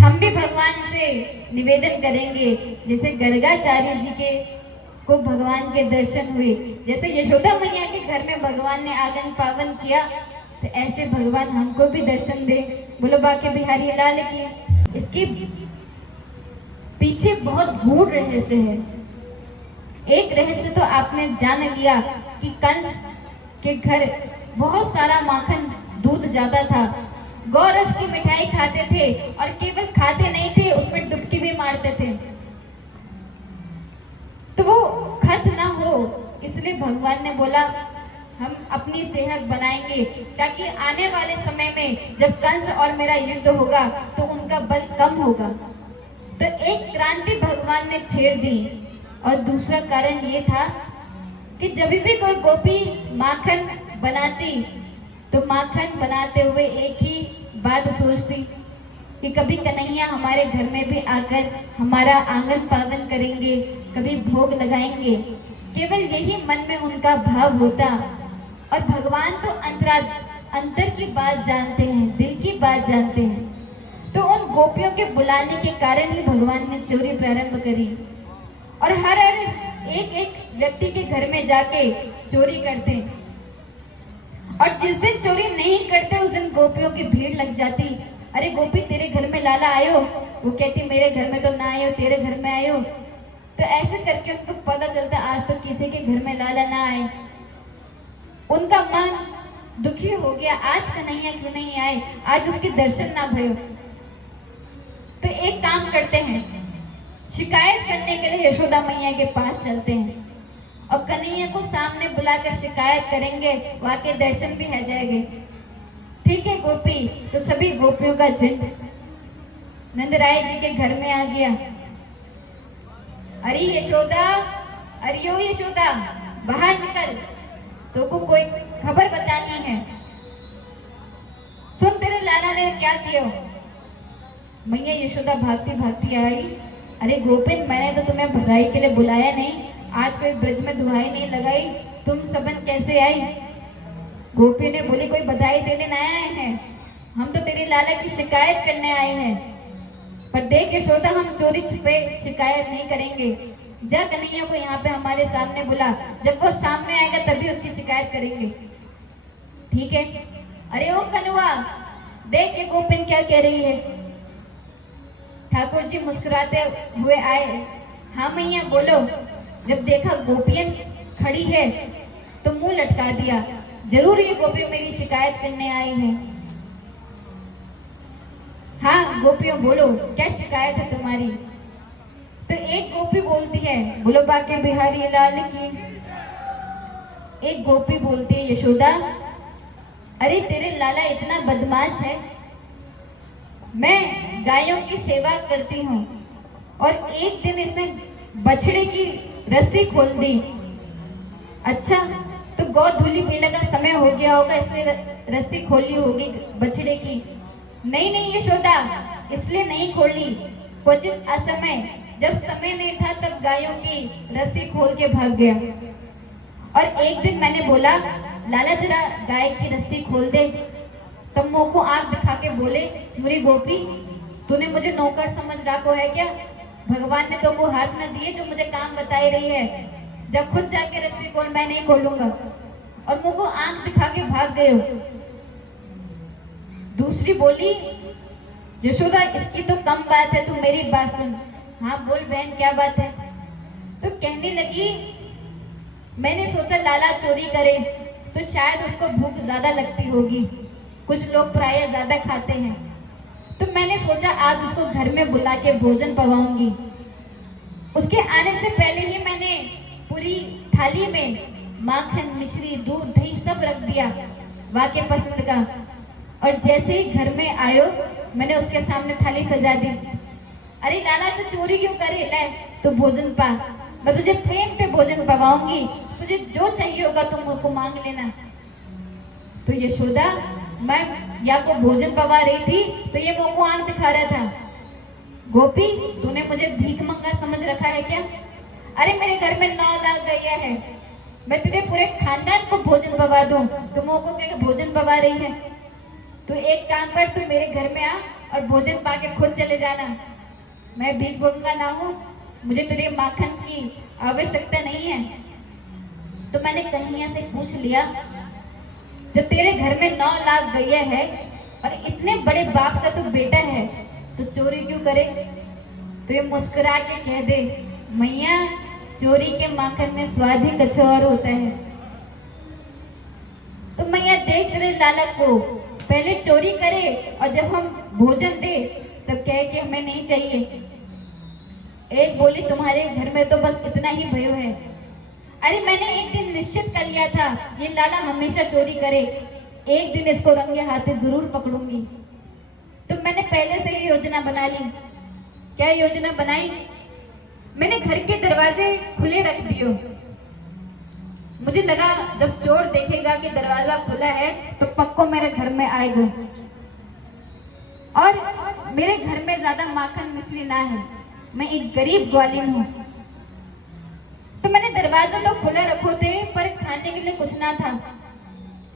हम भी भगवान से निवेदन करेंगे, जैसे गर्गाचार्य जी के को भगवान के दर्शन हुए, जैसे यशोदा मैया के घर में भगवान ने आंगन पावन किया, तो ऐसे भगवान हमको भी दर्शन दे। बोलो बाकी बिहारी लाल की। इसके पीछे बहुत गूढ़ रहस्य है। एक रहस्य तो आपने जान लिया कि कंस के घर बहुत सारा माखन दूध जाता था, गौरस की मिठाई खाते थे, और केवल खाते नहीं थे, उसमें डुबकी भी मारते थे। तो वो खत ना हो, इसलिए भगवान ने बोला हम अपनी सेहत बनाएंगे, ताकि आने वाले समय में जब कंस और मेरा युद्ध होगा तो उनका बल कम होगा। तो एक क्रांति भगवान ने छेड़ दी। और दूसरा कारण ये था कि जब भी कोई गोपी माखन बनाती, तो माखन बनाते हुए एक ही बात सोचती कि कभी कन्हैया हमारे घर में भी आकर हमारा आंगन पावन करेंगे, कभी भोग लगाएंगे। केवल यही मन में उनका भाव होता। और भगवान तो अंतर की बात जानते हैं, दिल की बात जानते हैं। तो उन गोपियों के बुलाने के कारण ही भगवान ने चोरी प्रारंभ करी, और हर एक व्यक्ति के घर में जाके चोरी करते। और जिस दिन चोरी नहीं करते, उस दिन गोपियों की भीड़ लग जाती। अरे गोपी, तेरे घर में लाला आयो? वो कहती मेरे घर में तो ना आयो, तेरे घर में आयो। तो ऐसे करके उनको पता चलता आज तो किसी के घर में लाला ना आए। उनका मन दुखी हो गया, आज कन्हैया क्यों नहीं आए, आज उसके दर्शन ना भयो। तो एक काम करते हैं, शिकायत करने के लिए यशोदा मैया के पास चलते हैं, और कन्हैया को सामने बुलाकर शिकायत करेंगे, वहां के दर्शन भी हो जाएंगे। ठीक है गोपी। तो सभी गोपियों का झुंड नंदराय जी के घर में आ गया। अरे यशोदा, अरियो यशोदा, बाहर निकल, तो को कोई खबर बतानी है। सुन तेरे लाला ने क्या किया। मैया यशोदा भागती भागती आई। अरे गोपिन, मैंने तो तुम्हें बधाई के लिए बुलाया नहीं, आज कोई ब्रज में दुहाई नहीं लगाई, तुम सबन कैसे आई? गोपी ने बोली कोई बधाई देने न आए हैं, हम तो तेरे लाला की शिकायत करने आए हैं। पर देख यशोदा, हम चोरी छुपे शिकायत नहीं करेंगे। जा कन्हैया को यहाँ पे हमारे सामने बुला, जब वो सामने आएगा तभी उसकी शिकायत करेंगे। ठीक है। अरे ओ कनुआ, देख ये गोपिन क्या कह रही है। ठाकुर जी मुस्कुराते हुए आए। हाँ मैया बोलो। जब देखा गोपियन खड़ी है तो मुंह लटका दिया। जरूर ये गोपी मेरी शिकायत करने आई है। हाँ गोपियों बोलो, क्या शिकायत है तुम्हारी? तो एक गोपी बोलती है, बोलो बाके बिहारी लाल की। एक गोपी बोलती है, यशोदा अरे तेरे लाला इतना बदमाश है, मैं गायों की सेवा करती हूँ और एक दिन इसने बछड़े की रस्सी खोल दी। अच्छा, तो गौ धुली पीने का समय हो गया होगा इसलिए रस्सी खोली होगी बछड़े की। नहीं नहीं यशोदा, इसलिए नहीं खोली, क्वचित असमय, जब समय नहीं था तब गायों की रस्सी खोल के भाग गया। और एक दिन मैंने बोला लाला जरा गाय की रस्सी खोल दे, तब मुंह को आंख दिखा के बोले, मुरी गोपी तूने मुझे नौकर समझ रखा है क्या? भगवान ने तो वो हाथ न दिए जो मुझे काम बताई रही है, जब खुद जाके रस्सी खोल, मैं नहीं खोलूंगा। और मुंह को आंख दिखा के भाग गए हो। दूसरी बोली, यशोदा इसकी तो कम बात है, तू मेरी बात सुन। हाँ बोल बहन क्या बात है? तो कहने लगी, मैंने सोचा लाला चोरी करे तो शायद उसको भूख ज्यादा लगती होगी, कुछ लोग प्राय ज्यादा खाते हैं, तो मैंने सोचा आज उसको घर में बुला के भोजन पवाऊंगी। उसके आने से पहले ही मैंने पूरी थाली में माखन, मिश्री, दूध, दही सब रख दिया वाके पसंद का। और जैसे ही घर में आयो मैंने उसके सामने थाली सजा दी। अरे लाला तू चोरी क्यों करे, ले तो भोजन पा, मैं तुझे प्रेम पे भोजन पवाऊंगी, तुझे जो चाहिए होगा तुम मुझको मांग लेना। तो यशोदा मैं या को भोजन पवा रही थी तो ये मुंह को आंख दिखा रहा था। गोपी तूने मुझे भीख मंगा समझ रखा है क्या? अरे मेरे घर में 9 लाख गैया है, मैं तेरे पूरे खानदान को भोजन पवा दूं, तुम मुंह को क्या भोजन पवा रही है? तो एक काम कर, तू मेरे घर में आ और भोजन पा के खुद चले जाना, मैं भीख मंगा ना हूँ, मुझे तेरे माखन की आवश्यकता नहीं है। तो मैंने कन्हैया से पूछ लिया, जब तेरे घर में 9 लाख गैया है और इतने बड़े बाप का तू बेटा है तो चोरी क्यों करे? तो ये मुस्कुरा के कह दे, मैया चोरी के माखन में स्वाद ही कुछ और होता है। तो मैया देख तेरे लाला को, पहले चोरी करे और जब हम भोजन दे तब कहे कि हमें नहीं चाहिए। एक बोली तुम्हारे घर में तो बस इतना ही भयो है। अरे मैंने एक दिन निश्चित कर लिया था ये लाला हमेशा चोरी करे, एक दिन इसको रंगे हाथे जरूर पकड़ूंगी। तो मैंने पहले से ही योजना बना ली। क्या योजना बनाई? मैंने घर के दरवाजे खुले रख दिए। मुझे लगा जब चोर देखेगा कि दरवाजा खुला है तो पक्को मेरे घर में आएगा, और मेरे घर में ज्यादा माखन मिश्री ना है, मैं एक गरीब ग्वालिन हूँ। तो मैंने दरवाजा तो खुला रखो थे पर खाने के लिए कुछ ना था।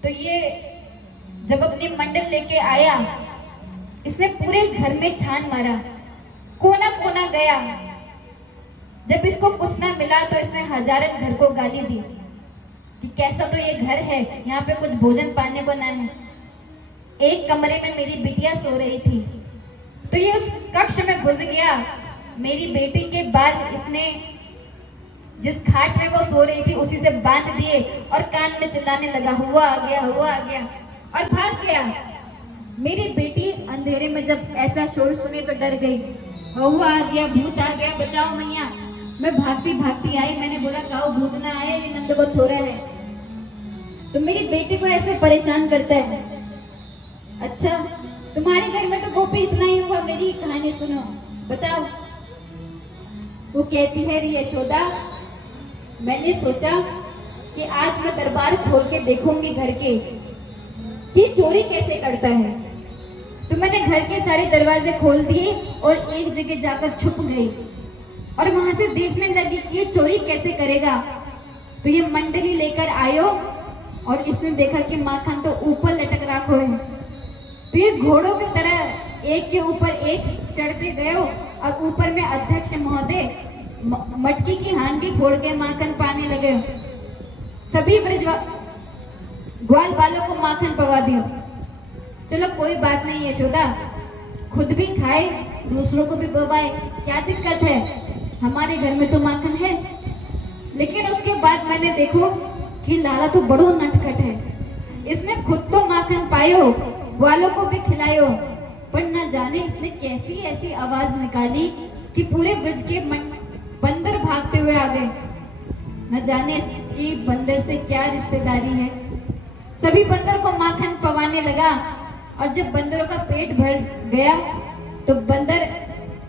तो ये जब अपनी मंडल लेके आया, इसने पूरे घर में छान मारा, कोना कोना गया। जब इसको कुछ ना मिला तो इसने हजारन घर को गाली दी कि कैसा तो ये घर है, यहाँ पे कुछ भोजन पाने को ना है। एक कमरे में मेरी बिटिया सो रही थी तो ये उस कक्ष में घुस गया, मेरी बेटी के बाल इसने जिस खाट में वो सो रही थी उसी से बांध दिए और कान में चिल्लाने लगा, हुआ आ गया, हुआ आ गया, और भाग गया। मेरी बेटी अंधेरे में जब ऐसा शोर सुनी तो डर गई, हुआ आ गया, भूत आ गया, बचाओ मैया। मैं भागती भागती आई, मैंने बोला गाओ भूत ना आए, ये नंद को छोड़ा है। तो मेरी बेटी को ऐसे परेशान करता है। अच्छा तुम्हारे घर में तो गोपी इतना ही हुआ, मेरी कहानी सुनो, बताओ। वो कहती है, यशोदा मैंने सोचा कि आज मैं दरबार खोल के देखूंगी घर के कि चोरी कैसे करता है। तो मैंने घर के सारे दरवाजे खोल दिए और एक जगह जाकर छुप गई और वहां से देखने लगी कि ये चोरी कैसे करेगा। तो ये मंडली लेकर आयो और इसने देखा कि माखन तो ऊपर लटक रखो है। तो ये घोड़ों की तरह एक के ऊपर एक चढ़ते गए और ऊपर में अध्यक्ष महोदय मटकी की हांडी फोड़ के माखन पाने लगे। सभी ग्वाल वालों को माखन पवा दियो। चलो कोई बात नहीं यशोदा, खुद भी खाए दूसरों को भी पवाए, क्या दिक्कत है, हमारे घर में तो माखन है। लेकिन उसके बाद मैंने देखो कि लाला तो बड़ो नटखट है, इसने खुद तो माखन पायो, ग्वालों को भी खिलायो, पर न जाने इसने कैसी ऐसी आवाज निकाली कि पूरे ब्रज के बंदर भागते हुए आ गए। न जाने इसकी बंदर से क्या रिश्तेदारी है। सभी बंदर को माखन पवाने लगा और जब बंदरों का पेट भर गया तो बंदर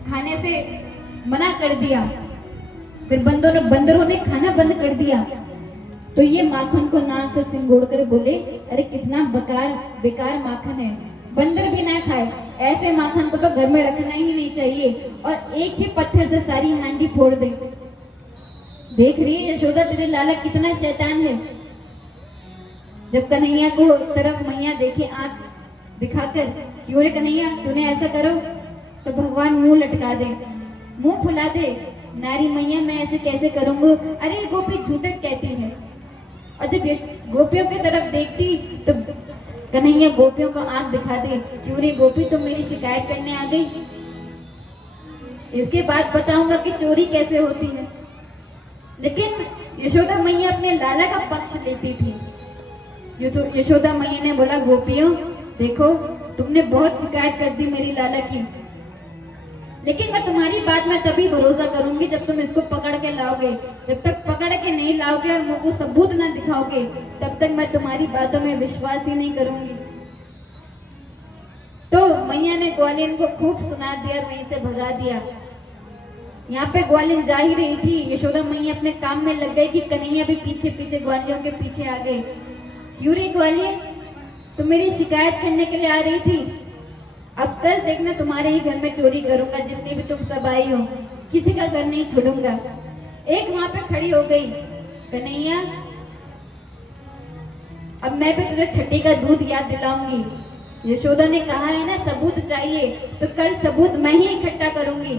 खाने से मना कर दिया। फिर बंदरों ने खाना बंद कर दिया तो ये माखन को नाक से सिंगोड़ कर बोले, अरे कितना बेकार माखन है, बंदर भी ना खाए, ऐसे माखन को तो घर में रखना ही नहीं चाहिए और एक ही पत्थर से सारी हांडी फोड़ दे। देख रही है यशोदा तेरे लाला कितना शैतान है। जब कन्हैया को तरफ मैया देखे आंख दिखाकर, क्यों रे कन्हैया तूने ऐसा करो, तो भगवान मुंह लटका दे, मुंह फुला दे, नारी मैया मैं ऐसे कैसे करूंगा, अरे गोपी झूठक कहती है। और जब गोपियों की तरफ देखती तो कन्हैया गोपियों को आंख दिखा दे, क्यों रे गोपी तुम मेरी शिकायत करने आ गई। इसके बाद बताऊंगा कि चोरी कैसे होती है। लेकिन यशोदा मैया अपने लाला का पक्ष लेती थी। यशोदा मैया ने बोला, गोपियों देखो तुमने बहुत शिकायत कर दी मेरी लाला की, लेकिन मैं तुम्हारी बात में तभी भरोसा करूंगी जब तुम इसको पकड़ के लाओगे। जब तक पकड़ के नहीं लाओगे और मुझको सबूत ना दिखाओगे तब तक मैं तुम्हारी बातों में विश्वास ही नहीं करूंगी। तो मैया ने ग्वालिन को खूब सुना दिया और वहीं से भगा दिया। यहाँ पे ग्वालिन जा ही रही थी, यशोदा मैया अपने काम में लग गई कि कन्हैया भी पीछे पीछे ग्वालियों के पीछे आ गए। क्यों रे ग्वालिन तुम मेरी शिकायत करने के लिए आ रही थी, अब कल देखना तुम्हारे ही घर में चोरी करूंगा, जितनी भी तुम सब आई हो किसी का घर नहीं छोड़ूंगा। एक वहां पे खड़ी हो गई, कन्हैया अब मैं भी तुझे छठी का दूध याद दिलाऊंगी। यशोदा ने कहा है ना सबूत चाहिए, तो कल सबूत मैं ही इकट्ठा करूंगी।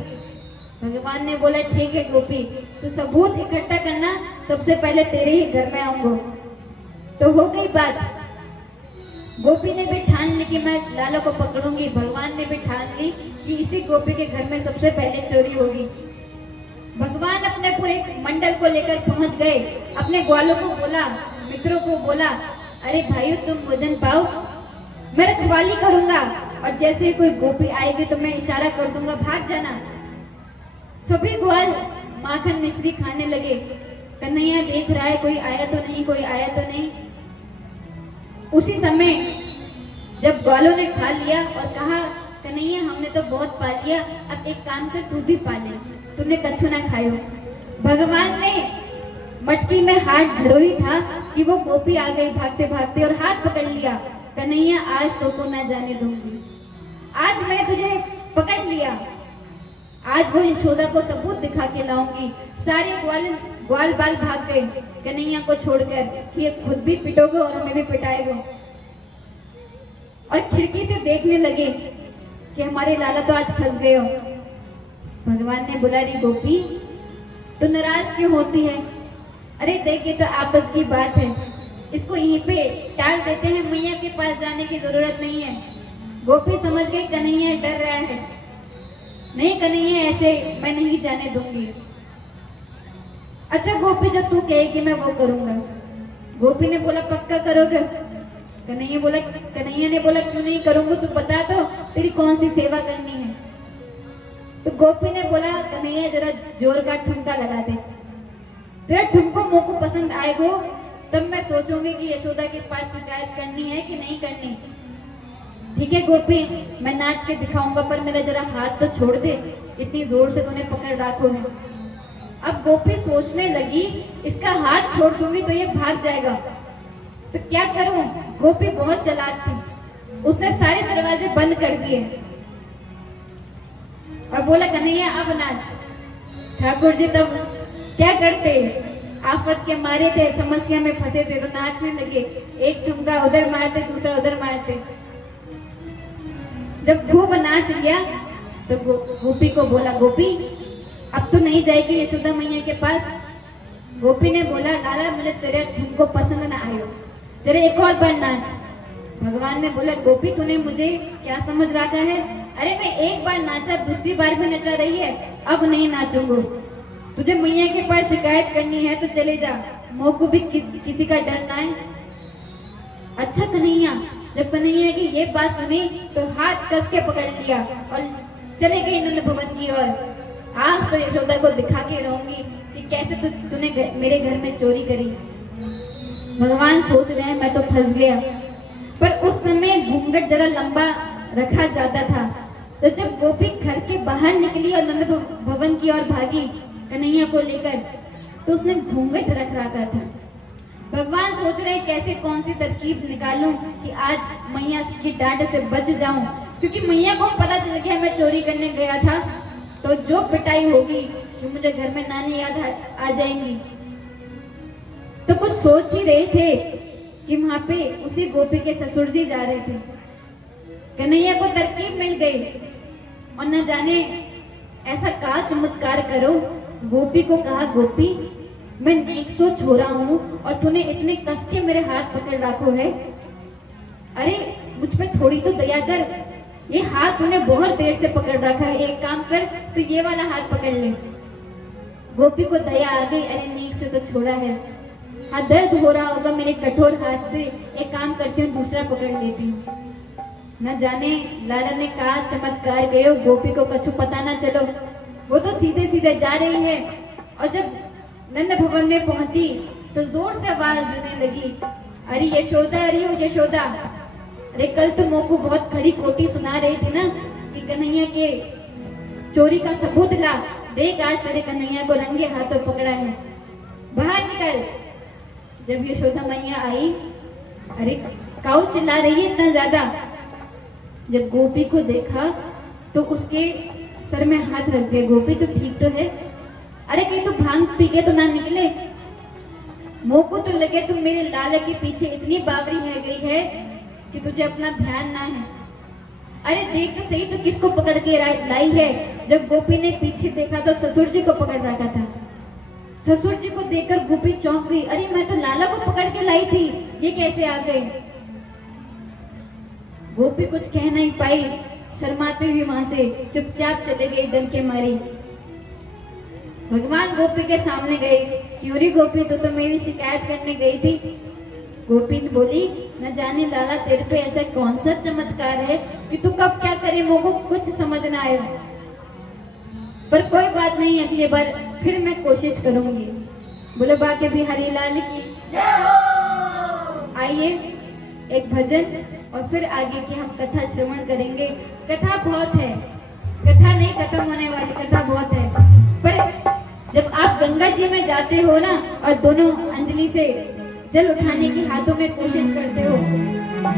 भगवान ने बोला ठीक है गोपी, तो सबूत इकट्ठा करना, सबसे पहले तेरे ही घर में आऊंगा। तो हो गई बात, गोपी ने भी ठान ली कि मैं लाला को पकड़ूंगी। भगवान ने भी ठान ली कि इसी गोपी के घर में सबसे पहले चोरी होगी। भगवान अपने पूरे मंडल को लेकर पहुंच गए, अपने ग्वालों को बोला, मित्रों को बोला, अरे भाइयों तुम भोजन पाओ, मैं रखवाली करूंगा और जैसे ही कोई गोपी आएगी तो मैं इशारा कर दूंगा, भाग जाना। सभी ग्वाल माखन मिश्री खाने लगे। कन्हैया देख रहा है कोई आया तो नहीं, कोई आया तो नहीं। उसी समय जब ग्वालों ने खा लिया और कहा, कन्हैया हमने तो बहुत पा लिया, अब एक काम कर तू भी पा ले, तूने कछु ना खायो। भगवान ने मटकी में हाथ धरो ही था कि वो गोपी आ गई भागते भागते और हाथ पकड़ लिया। कन्हैया आज तो को ना जाने दूंगी, आज मैं तुझे पकड़ लिया, आज वो यशोदा को सबूत दिखा के लाऊंगी। सारे ग्वाल बाल भाग गए कन्हैया को छोड़कर कि ये खुद भी पिटोगे और हमें भी पिटाएगा। और खिड़की से देखने लगे कि हमारे लाला तो आज फंस गए हो। भगवान ने बोला, रे गोपी तो नाराज क्यों होती है, अरे देखिए तो आपस की बात है, इसको यहीं पे टाल देते हैं, मैया के पास जाने की जरूरत नहीं है। गोपी समझ गई कन्हैया डर रहा है, नहीं कन्हैया ऐसे मैं नहीं जाने दूंगी। अच्छा गोपी जो तू कहेगी मैं वो करूंगा। गोपी ने बोला पक्का करोगे? कन्हैया ने बोला क्यों नहीं करूंगा, तू बता तो तेरी कौन सी सेवा करनी है। तो गोपी ने बोला, कन्हैया जरा जोर का ठुमका लगा दे, तेरा ठुमको मुंह को पसंद आएगा तब मैं सोचूंगी कि यशोदा के पास शिकायत करनी है कि नहीं करनी। ठीक है गोपी, मैं नाच के दिखाऊंगा, पर मेरा जरा हाथ तो छोड़ दे, इतनी जोर से तूने पकड़ रखो है। अब गोपी सोचने लगी, इसका हाथ छोड़ दूंगी तो ये भाग जाएगा, तो क्या करूं। गोपी बहुत चालाक थी, उसने सारे दरवाजे बंद कर दिए और बोला, कन्हैया अब नाच। ठाकुर जी तब क्या करते, आफत के मारे थे, समस्या में फंसे थे, तो नाचने लगे, एक ठुमका उधर मारते, दूसरा उधर मारते। जब खूब नाच लिया तो गोपी को बोला, गोपी अब तो नहीं जाएगी यशोदा मैया के पास। गोपी ने बोला, लाला मुझे तेरे ठुमको पसंद ना आयो, जरा एक और बार नाच। भगवान ने बोला, गोपी तूने मुझे क्या समझ रखा है, अरे मैं एक बार नाचा, दूसरी बार भी नचा रही है, अब नहीं नाचूंगा। तुझे मैया के पास शिकायत करनी है तो चले जा, मुझ को भी किसी का डर ना है। अच्छा कन्हैया। जब कन्हैया की ये बात सुनी तो हाथ कस के पकड़ लिया और चले गई नंद भवन की ओर। आज तो यशोदा को दिखा के रहूंगी कि कैसे तूने मेरे घर में चोरी करी। भगवान सोच रहे हैं मैं तो फंस गया। पर उस समय घूंघट जरा लंबा रखा जाता था। तो जब गोपी घर के बाहर निकली और नंद भवन की ओर भागी कन्हैया को लेकर, तो उसने घूंघट रख रखा था। भगवान सोच रहे कैसे कौन सी तरकीब निकालूं कि आज मैया की डांट से बच जाऊं, क्योंकि मैया को पता चल गया मैं चोरी करने गया था तो जो पिटाई होगी कि मुझे घर में नानी याद आ जाएंगी। तो कुछ सोच ही रहे थे कि वहां पे उसी गोपी के ससुर जी जा रहे थे। कन्हैया को तरकीब मिल गई और न जाने ऐसा का चमत्कार करो। गोपी को कहा, गोपी मैं 100 छोरा हूं और तूने इतने कस के मेरे हाथ पकड़ रखो है। अरे मुझ पे थोड़ी तो दया कर, ये हाथ तूने बहुत देर से पकड़ रखा है, एक काम कर तो ये वाला हाथ पकड़ ले। गोपी को दया आ गई, अरे नीक से तो छोड़ा है, हाँ दर्द हो रहा होगा मेरे कठोर हाथ से, एक काम करती हूँ दूसरा पकड़ लेती हूँ। न जाने लाला ने कहा चमत्कार गयो, गोपी को कछु पता ना चलो, वो तो सीधे सीधे जा रही है। और जब नंद भवन में पहुंची तो जोर से आवाज देने लगी, अरे यशोदा, अरे ओ यशोदा, अरे कल तुम मोको बहुत खड़ी खोटी सुना रही थी ना कि कन्हैया के चोरी का सबूत ला, देख आज तेरे कन्हैया को रंगे हाथों पकड़ा है, बाहर निकल। जब यशोदा मैया आई, अरे काऊ चिल्ला रही है इतना ज्यादा। जब गोपी को देखा तो उसके सर में हाथ रख दिया, गोपी तो ठीक तो है, अरे कहीं तो भांग पी के तो ना निकले, मोको तो लगे तुम मेरे लाला के पीछे इतनी बावरी है गई है कि तुझे अपना ध्यान ना है। अरे देख तो सही तो किसको पकड़ के लाई है। जब गोपी ने पीछे देखा तो ससुर जी को पकड़ रखा था। ससुर जी को देखकर गोपी चौंक गई, अरे मैं तो लाला को पकड़ के लाई थी, ये कैसे आ गए। गोपी कुछ कह नहीं पाई, शर्माते हुए वहां से चुपचाप चले गई डर के मारी। भगवान गोपी के सामने गए, क्यों रे गोपी तो मेरी शिकायत करने गई थी। गोपी ने बोली, न जाने लाला तेरे पे ऐसा कौन सा चमत्कार है कि तू कब क्या करे मुझको कुछ समझ ना आए, पर कोई बात नहीं, अगली बार फिर मैं कोशिश करूंगी। बोले बाके बिहारी लाल की। आइए एक भजन और फिर आगे की हम कथा श्रवण करेंगे। कथा बहुत है, कथा नहीं खत्म होने वाली, कथा बहुत है। पर जब आप गंगा जी में जाते हो ना और दोनों अंजलि से जल उठाने की हाथों में कोशिश करते हो,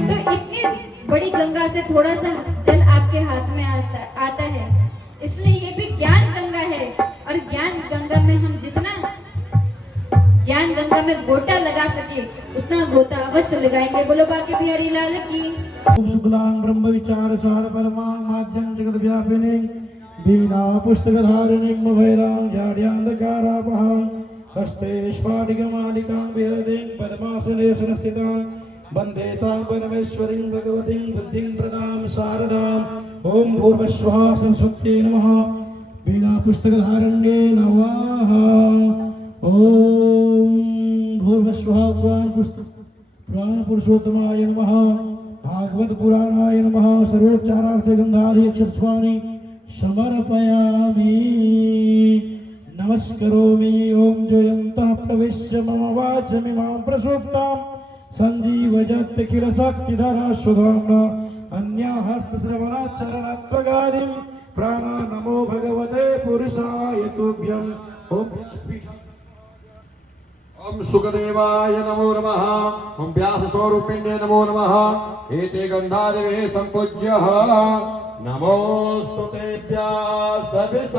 तो इतनी बड़ी गंगा से थोड़ा सा जल आपके हाथ में आता है, इसलिए ये भी ज्ञान गंगा है। और ज्ञान गंगा में हम जितना ज्ञान गंगा में गोटा लगा सके उतना गोता अवश्य लगाएंगे। बोलो बाके बिहारी लाल की। शुक्लां ब्रह्म विचार सार परमां माध्यं जगत व्यापिनी बीना पुस्तक धारिणीं भैरां जाड्यांधकारापहां हस्ते स्फाटिकमालिकां विहरतीं पद्मासने सुरस्थितां वन्दे तां परमेश्वरीं भगवतीं बुद्धिं प्रदां शारदां। ओम भूर्भुवस्सुः सरस्वत्यै नमः। बीना पुस्तक धारण्ये नमः। ओम भूर्भुवस्सुः पुराण पुरुषोत्तमाय नमः। भागवत पुराणाय नमः। सर्वोच्चारार्थ गंधारि अक्षरस्वानि समर्पयामि। नमस्करोमि। ओम जयन्तः प्रविश्य मम वाचमिमां प्रसूक्तां संजीवयत् किल शक्तिधरा सुधाम्ना अन्याहस्तश्रवणाचरणात्मकारिं प्राणा नमो भगवते पुरुषाय तुभ्यम्। ओम सुखदेवाय नमो नमः। ओम व्यासस्वरूपिणे नमो नमः। एते गन्धादिवे सम्पूज्यः नमोस्तुते व्यासविशालबुद्धये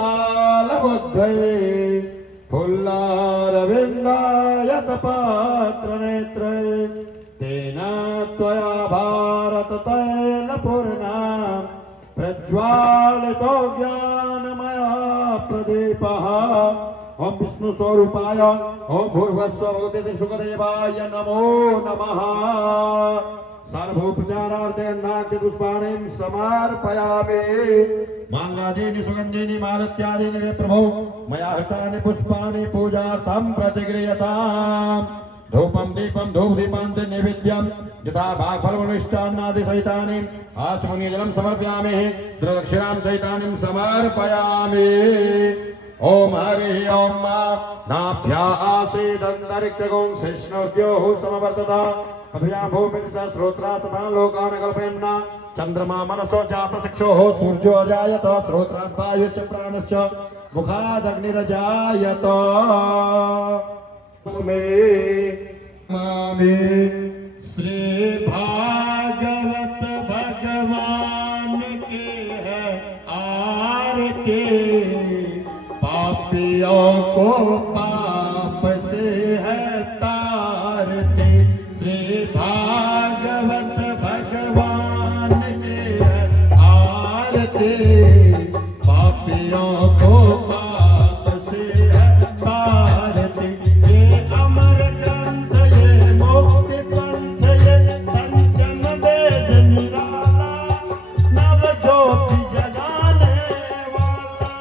फुल्लारविन्दाय पात्रनेत्रे तेन त्वया भारततैलपूर्णा प्रज्वालितो ज्ञानमया प्रदीपः। ओम विष्णु स्वरूपाय ओम भूर्भुवस्सुः भगवते सुखदेवाय नमो नमः। सर्वोपचारार्थे अन्नाद्य पुष्पाणिं समर्पयामि। माल्लादीनि सुगन्धीनि मालत्यादीनि वे प्रभो मया हृतानि पुष्पाणि पूजार्थं प्रतिगृह्यताम्। धूपं दीपं धूपदीपान्ते नैवेद्यं यथा भागफलमनुष्ठानादि सहितानि आचमनीयजलं समर्पयामि द्रदक्षिणां सहितानि समर्पयामि। ओम हरि ओम नाभ्या आसीदन्तरिक्षगों शिष्णोद्योः समवर्तत अभ्यां भूमिर्च श्रोत्रा तथा लोकान् कल्पयन्ना चंद्रमा मनसो जात चक्षुः सूर्यो अजायत श्रोत्रात् वायुश्च प्राणश्च मुखादग्निरजायत। मामे श्री भागवत भगवान के है आरती पापियों को पाप से है तारते। श्री भागवत भगवान के है आरती पापियों को पाप से है तारते। ये अमर ग्रंथ ये मुक्ति पंथ ये पंचम वेद निराला नव ज्योति जगाने वाला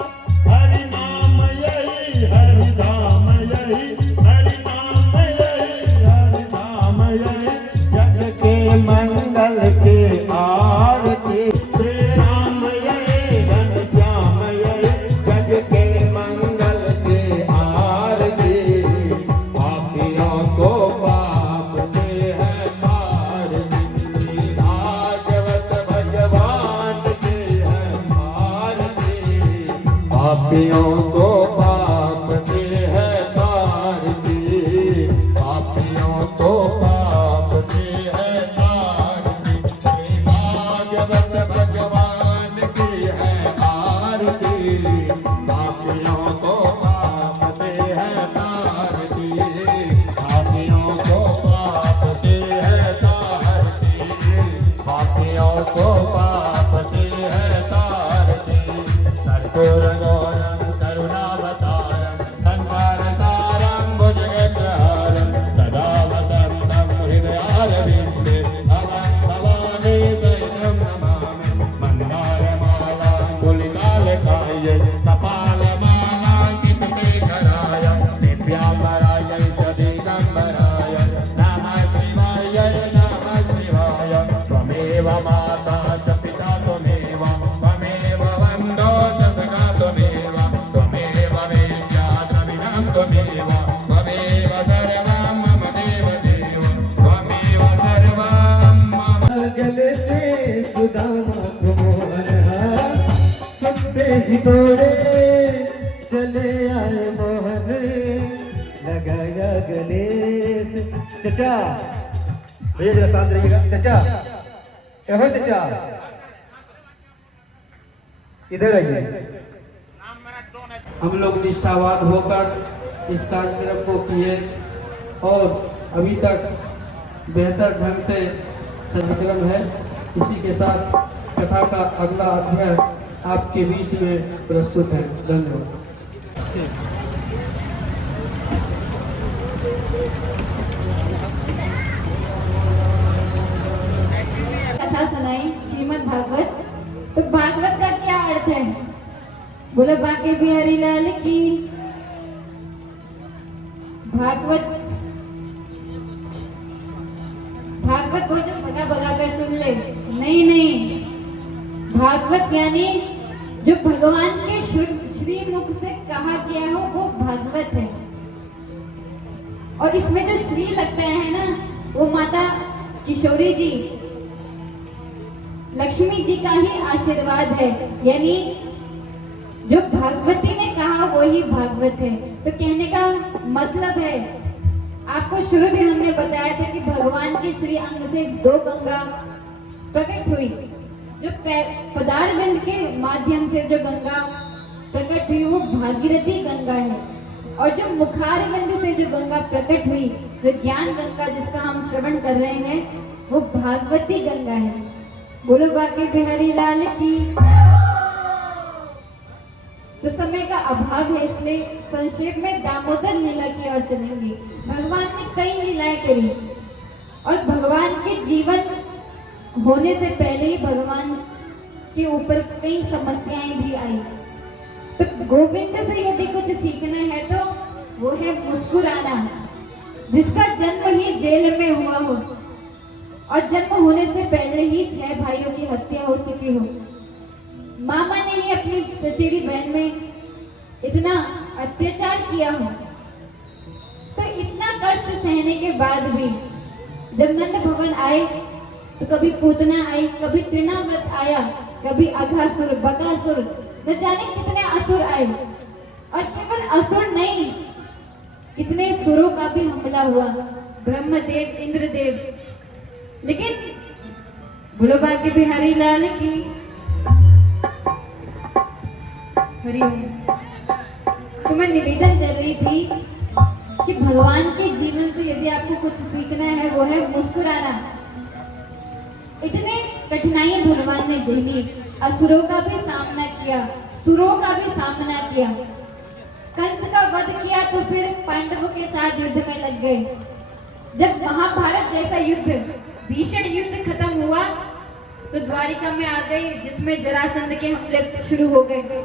हरि नाम यही हरि नाम यही हरि नाम यही हरि नाम यही जग के मंगल के आरती। श्री राम यही घनश्याम यही जग के मंगल के आरती पापियों को पाप से है तारती। भागवत भगवान के है आरती पापियों को पाप से है तारती पापियों को पाप से है तारती। श्री भागवत भगवान की है आरती पापियों को पाप से है तारती पापियों को पाप से है तारती पापियों को पाप से है तारती। कर्पूर गौरम करुणावतारम संसारसारं भुजगेन्द्रहारं सदा वसन्तं हृदयारविन्दे अहं भवानी दैवं नमामि। मन्दारमालां तुलितालकायै कपालमालाङ्कितशेखराय दिव्याम्बरायै च दिगम्बराय नमः शिवाय नमः शिवाय। त्वमेव माता च पिता त्वमेव त्वमेव वन्दो च सखा त्वमेव त्वमेव वेद्या द्रविणं त्वमेव त्वमेव सर्वं मम देव देव त्वमेव सर्वं मम। गले से सुदामा को मोहनहा सबसे ही तोड़े चले आए मोहन लगाया गले से। चचा भैया जरा शांत रहिएगा। चचा एहो चचा इधर आइए। हम लोग निष्ठावान होकर इस कार्यक्रम को किए और अभी तक बेहतर ढंग से कार्यक्रम है। इसी के साथ कथा का अगला अध्याय आपके बीच में प्रस्तुत है। धन्यवाद। कथा सुनाई श्रीमद् भागवत। तो भागवत का क्या अर्थ है? बोलो बांके बिहारी लाल की। भागवत भागवत को जो भगा भगा कर सुन ले, नहीं नहीं, भागवत यानी जो भगवान के श्री मुख से कहा गया हो वो भागवत है। और इसमें जो श्री लगता है ना वो माता किशोरी जी लक्ष्मी जी का ही आशीर्वाद है। यानी जो भगवती ने कहा वो ही भागवत है। तो कहने का मतलब है, आपको शुरू में हमने बताया था कि भगवान के श्री अंग से दो गंगा प्रकट हुई। जो पदारविंद के माध्यम से जो गंगा प्रकट हुई वो भागीरथी गंगा है। और जो मुखारविंद से जो गंगा प्रकट हुई, जो ज्ञान गंगा जिसका हम श्रवण कर रहे हैं, वो भागवती गंगा है। बोलो बांके बिहारी लाल की। तो समय का अभाव है, इसलिए संक्षेप में दामोदर लीला की ओर चलेंगे। भगवान ने कई लीलाएं करी और भगवान के जीवन होने से पहले ही भगवान के ऊपर कई समस्याएं भी आई। तो गोविंद से यदि कुछ सीखना है तो वो है मुस्कुराना। जिसका जन्म ही जेल में हुआ हो और जन्म होने से पहले ही 6 भाइयों की हत्या हो चुकी हो। मामा ने ही अपनी चचेरी बहन में इतना अत्याचार किया हो, तो इतना कष्ट सहने के बाद भी जब नंद भवन आए तो कभी पूतना आई, कभी तृणाव्रत आया, कभी अघासुर, बकासुर, न जाने कितने असुर आए। और केवल असुर नहीं, कितने सुरों का भी हमला हुआ, ब्रह्मदेव, इंद्रदेव। लेकिन बोलो बाकी बिहारी लाल की हरिओम। तो मैं निवेदन कर रही थी कि भगवान के जीवन से यदि आपको कुछ सीखना है वो है मुस्कुराना। इतने कठिनाई भगवान ने झेली, असुरों का भी सामना किया, सुरों का भी सामना किया, कंस का वध किया, तो फिर पांडवों के साथ युद्ध में लग गए। जब महाभारत जैसा युद्ध, भीषण युद्ध खत्म हुआ तो द्वारिका में आ गए, जिसमें जरासंध के हमले शुरू हो गए।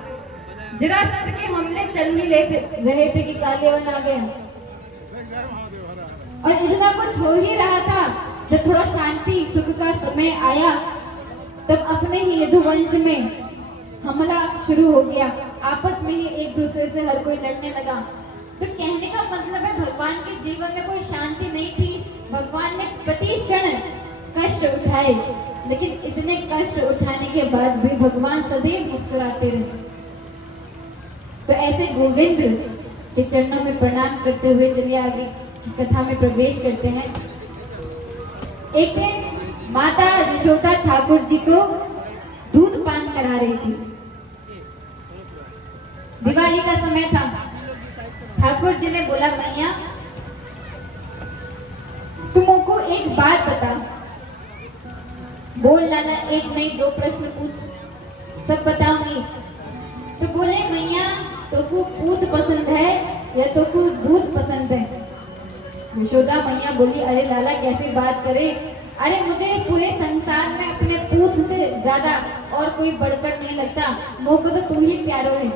जरासंध के हमले चल ही रहे थे कि कालियावन आ गया, और इतना कुछ हो ही रहा था। जब थोड़ा शांति सुख का समय आया तब अपने ही यदुवंश में हमला शुरू हो गया, आपस में ही एक दूसरे से हर कोई लड़ने लगा। तो कहने का मतलब है भगवान के जीवन में कोई शांति नहीं थी। भगवान ने प्रति क्षण कष्ट उठाए, लेकिन इतने कष्ट उठाने के बाद भी भगवान सदैव मुस्कुराते रहे। तो ऐसे गोविंद के चरणों में प्रणाम करते हुए चलिए आगे कथा में प्रवेश करते हैं। एक दिन माता यशोदा ठाकुर जी को दूध पान करा रही थी। दिवाली का समय था। ठाकुर जी ने बोला, मैया तुमको एक बात बता। बोल लाला, एक नहीं 2 प्रश्न पूछ, सब बताऊंगी। तो बोले, मैया तुमको दूध पसंद है या तुमको दूध पसंद है? यशोदा मैया बोली, अरे लाला कैसे बात करे, अरे मुझे पूरे संसार में अपने पूत से ज्यादा और कोई बढ़कर नहीं लगता, मोको तो तू ही प्यारो है।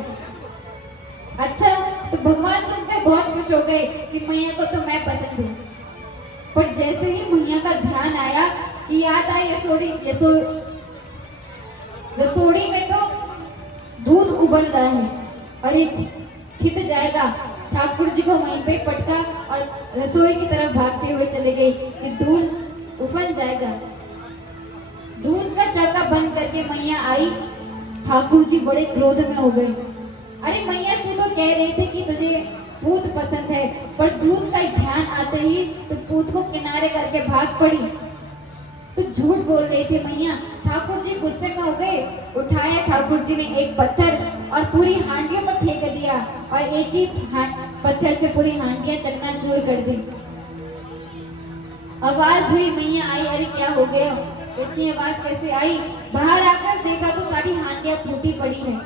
अच्छा, तो भगवान सुनकर बहुत खुश हो गए कि मैया को तो मैं पसंद हूँ। पर जैसे ही मैया का ध्यान आया कि याद आई रसोड़ी में तो दूध उबल रहा है, अरे खित जाएगा। ठाकुर जी को वहीं पे पटका और रसोई की तरफ भागते हुए चले गए कि दूध उफन जाएगा। दूध का चाका बंद करके मैया आई। ठाकुर जी बड़े क्रोध में हो गए। अरे मैया, तू तो कह रही थी कि तुझे पूत पसंद है, पर दूध का ध्यान आते ही तो पूत को किनारे करके भाग पड़ी। तो झूठ बोल रही थी मैया। ठाकुर जी गुस्से में हो गए। उठाया ठाकुर जी ने एक पत्थर और पूरी हांडियों में फेंक दिया, और एक ही पत्थर से पूरी हांडियां चकनाचूर कर दी। आवाज हुई, मैया आई, अरे क्या हो गया, इतनी आवाज कैसे आई? बाहर आकर देखा तो सारी हांडियां फूटी पड़ी है।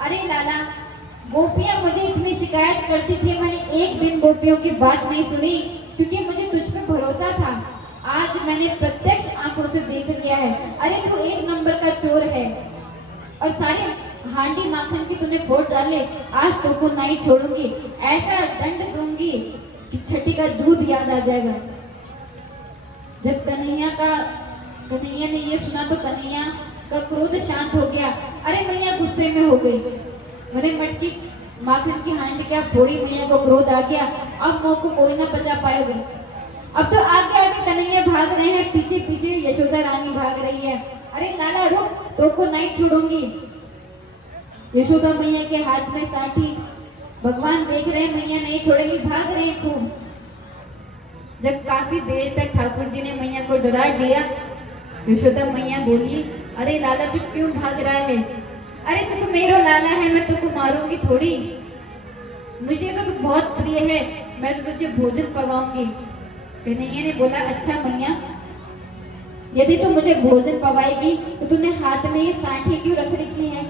अरे लाला, गोपियां मुझे इतनी शिकायत करती थी, मैंने एक दिन गोपियों की बात नहीं सुनी, क्योंकि मुझे तुझ पे भरोसा था। आज मैंने प्रत्यक्ष आंखों से देख लिया है। अरे तू 1 नंबर का चोर है, और सारे हांडी माखन की तूने फोड़ डाले। आज तो को नहीं छोड़ूंगी, ऐसा दंड दूंगी कि छठी का दूध याद आ जाएगा। जब कन्हैया ने ये सुना तो कन्हैया का क्रोध शांत हो गया। अरे मैया गुस्से में हो गई, मैंने मटकी माखन की हांडी क्या फोड़ी, मैया को क्रोध आ गया। अब मोह को कोई ना बचा पाएगा। अब तो आगे आगे कन्हैया भाग रहे हैं, पीछे पीछे यशोदा रानी भाग रही है। अरे लाला रुक, तो को नहीं छोड़ूंगी। यशोदा मैया के हाथ में साठी, भगवान देख रहे हैं मैया नहीं छोड़ेगी, भाग रहे हैं खूब। जब काफी देर तक ठाकुर जी ने मैया को डरा दिया, यशोदा मैया बोली, अरे लाला तू क्यों भाग रहा है? अरे तू मेरा लाला है, मैं तुझको मारूंगी थोड़ी, मुझे तो तू बहुत प्रिय है, मैं तो तुझे भोजन पवाऊंगी। कन्हैया ने बोला, अच्छा मैया, यदि तू मुझे भोजन पवाएगी तो तूने हाथ में ये साठी क्यों रख रखी है?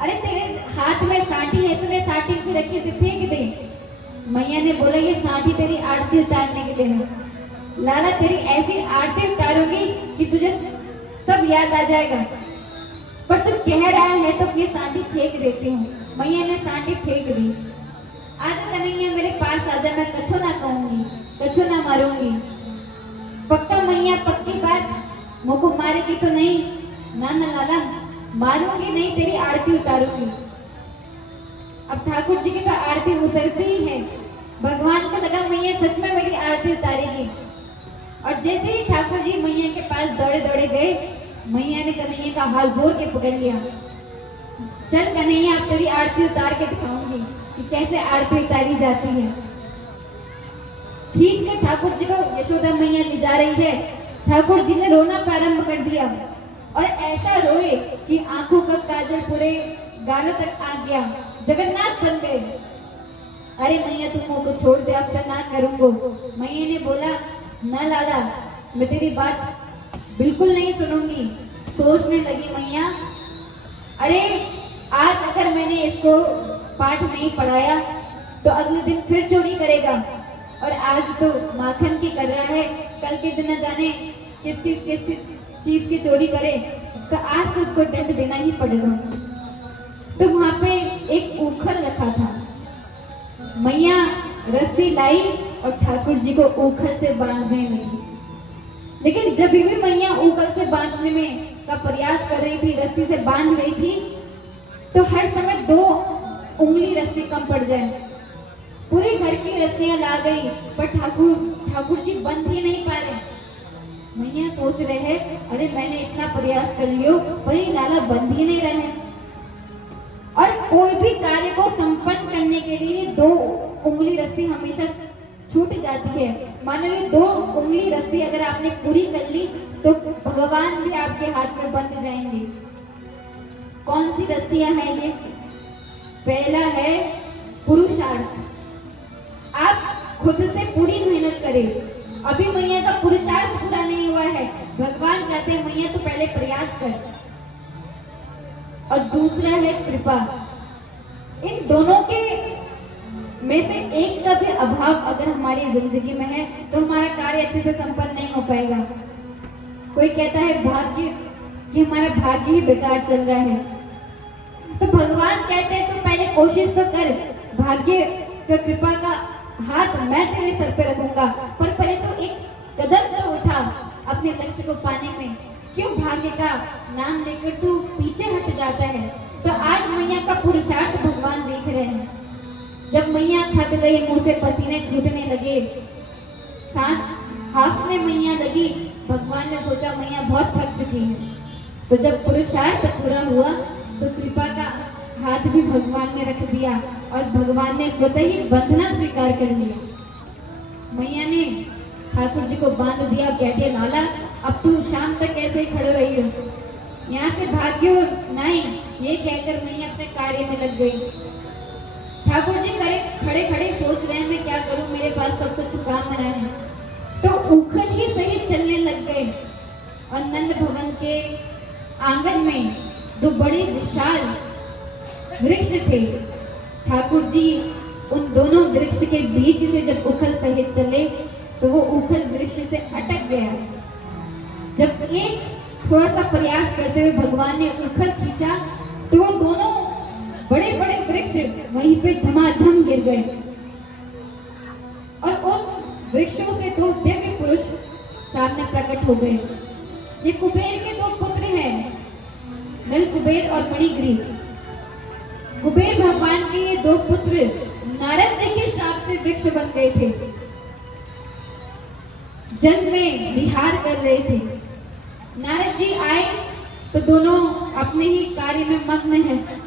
अरे तेरे हाथ में साठी है, तूने साठी की रखी से फेंक दे। मैया ने बोला, ये साठी तेरी आरती उतारने के लिए है। लाला तेरी ऐसी आरती उतारूंगी कि तुझे सब याद आ जाएगा, पर तू कह रहा है तो ये साठी फेंक देती हूँ। मैया ने साठी फेंक दी। आज कन्हैया मेरे पास आजा, मैं कछो ना कहूंगी, कछो ना मारूंगी, पक्का मैया मैया पक्की बात, मुझको मारेगी तो नहीं? ना ना लाला, मारूंगी नहीं, तेरी आरती उतारूंगी। अब ठाकुर जी की तो आरती उतरती ही है। भगवान को लगा मैया सच में मेरी आरती उतारेगी, और जैसे ही ठाकुर जी मैया के पास दौड़े दौड़े गए, मैया ने कन्हैया का हाथ जोर के पकड़ लिया। चल कन्हैया, अब तेरी आरती उतार के दिखाऊंगी कि कैसे आरती उतारी जाती है। खींच के ठाकुर जी को यशोदा मैया ले जा रही है। ठाकुर जी ने रोना प्रारंभ कर दिया, और ऐसा रोए कि आंखों का काजल पूरे गालों तक आ गया, जगन्नाथ बन गए। अरे मैया, तुम मुझको छोड़ दे, अब से ना करूंगो। मैया ने बोला, ना लाला, मैं तेरी बात बिल्कुल नहीं सुनूंगी। सोचने लगी मैया, अरे आज अगर मैंने इसको पाठ नहीं पढ़ाया तो अगले दिन फिर चोरी करेगा, और आज तो माखन की कर रहा है, कल के दिन न जाने किस चीज की चोरी करे, तो आज तो उसको दंड देना ही पड़ेगा। तो वहां पे एक ऊखल रखा था। मैया रस्सी लाई और ठाकुर जी को ऊखल से बांधने लगी। लेकिन जब भी मैया ऊखल से बांधने में का प्रयास कर रही थी, रस्सी से बांध रही थी, तो हर समय 2 उंगली रस्सी कम पड़ जाए। पूरी घर की रस्सियां ला गई, पर ठाकुर जी बंध ही नहीं पा रहे। मैया सोच रहे हैं, अरे मैंने इतना प्रयास कर लियो, पर ये लाला बंध ही नहीं रहे। और कोई भी कार्य को संपन्न करने के लिए 2 उंगली रस्सी हमेशा छूट जाती है। मान ली 2 उंगली रस्सी अगर आपने पूरी कर ली, तो भगवान भी आपके हाथ में बंध जाएंगे। कौन सी रस्सियां हैं ये? पहला है पुरुषार्थ। आप खुद से पूरी मेहनत करें। अभी मैया का पुरुषार्थ पूरा नहीं हुआ है, भगवान चाहते हैं मैया तो पहले प्रयास कर। और दूसरा है कृपा। इन दोनों के में से एक का भी अभाव अगर हमारी जिंदगी में है, तो हमारा कार्य अच्छे से संपन्न नहीं हो पाएगा। कोई कहता है भाग्य, कि हमारा भाग्य ही बेकार चल रहा है, तो भगवान कहते हैं तो पहले कोशिश तो कर, भाग्य का कृपा का हाथ मैं तेरे सर पे रखूंगा, पर पहले तो एक कदम तो उठा अपने लक्ष्य को पाने में। क्यों भाग्य का नाम लेकर तू पीछे हट जाता है? तो आज मैया का पुरुषार्थ भगवान देख रहे हैं। जब मैया थक गई, मुंह से पसीने छूटने लगे, सांस हाफने मैया लगी, भगवान ने सोचा मैया बहुत थक चुकी है। तो जब पुरुषार्थ पूरा हुआ, तो कृपा का हाथ भी भगवान ने रख दिया, और भगवान ने स्वतः ही बंधना स्वीकार कर लिया। मैया ने ठाकुर जी को बांध दिया, कहती है, लाला अब तू शाम तक ऐसे ही खड़े रही हो, यहाँ से भाग्यो नहीं। ये कहकर मैया अपने कार्य में लग गई। ठाकुर जी खड़े खड़े सोच रहे हैं, मैं क्या करूं, मेरे पास तो कुछ काम बना है। तो उखल ही सहित चलने लग गए, और नंद भवन के आंगन में 2 बड़े विशाल वृक्ष थे। ठाकुर जी उन दोनों वृक्ष के बीच से जब उखल सहित चले, तो वो उखल वृक्ष से अटक गया। जब एक थोड़ा सा प्रयास करते हुए भगवान ने उखल खींचा, तो वो दोनों बड़े बड़े वृक्ष वहीं पे धमाधम गिर गए, और उन वृक्षों से 2 दिव्य पुरुष सामने प्रकट हो गए। ये कुबेर के 2 पुत्र हैं, नल कुबेर और मणिग्रीव। कुबेर भगवान के ये 2 पुत्र नारद जी के श्राप से वृक्ष बन गए थे। जल में विहार कर रहे थे। नारद जी आए तो दोनों अपने ही कार्य में मग्न हैं।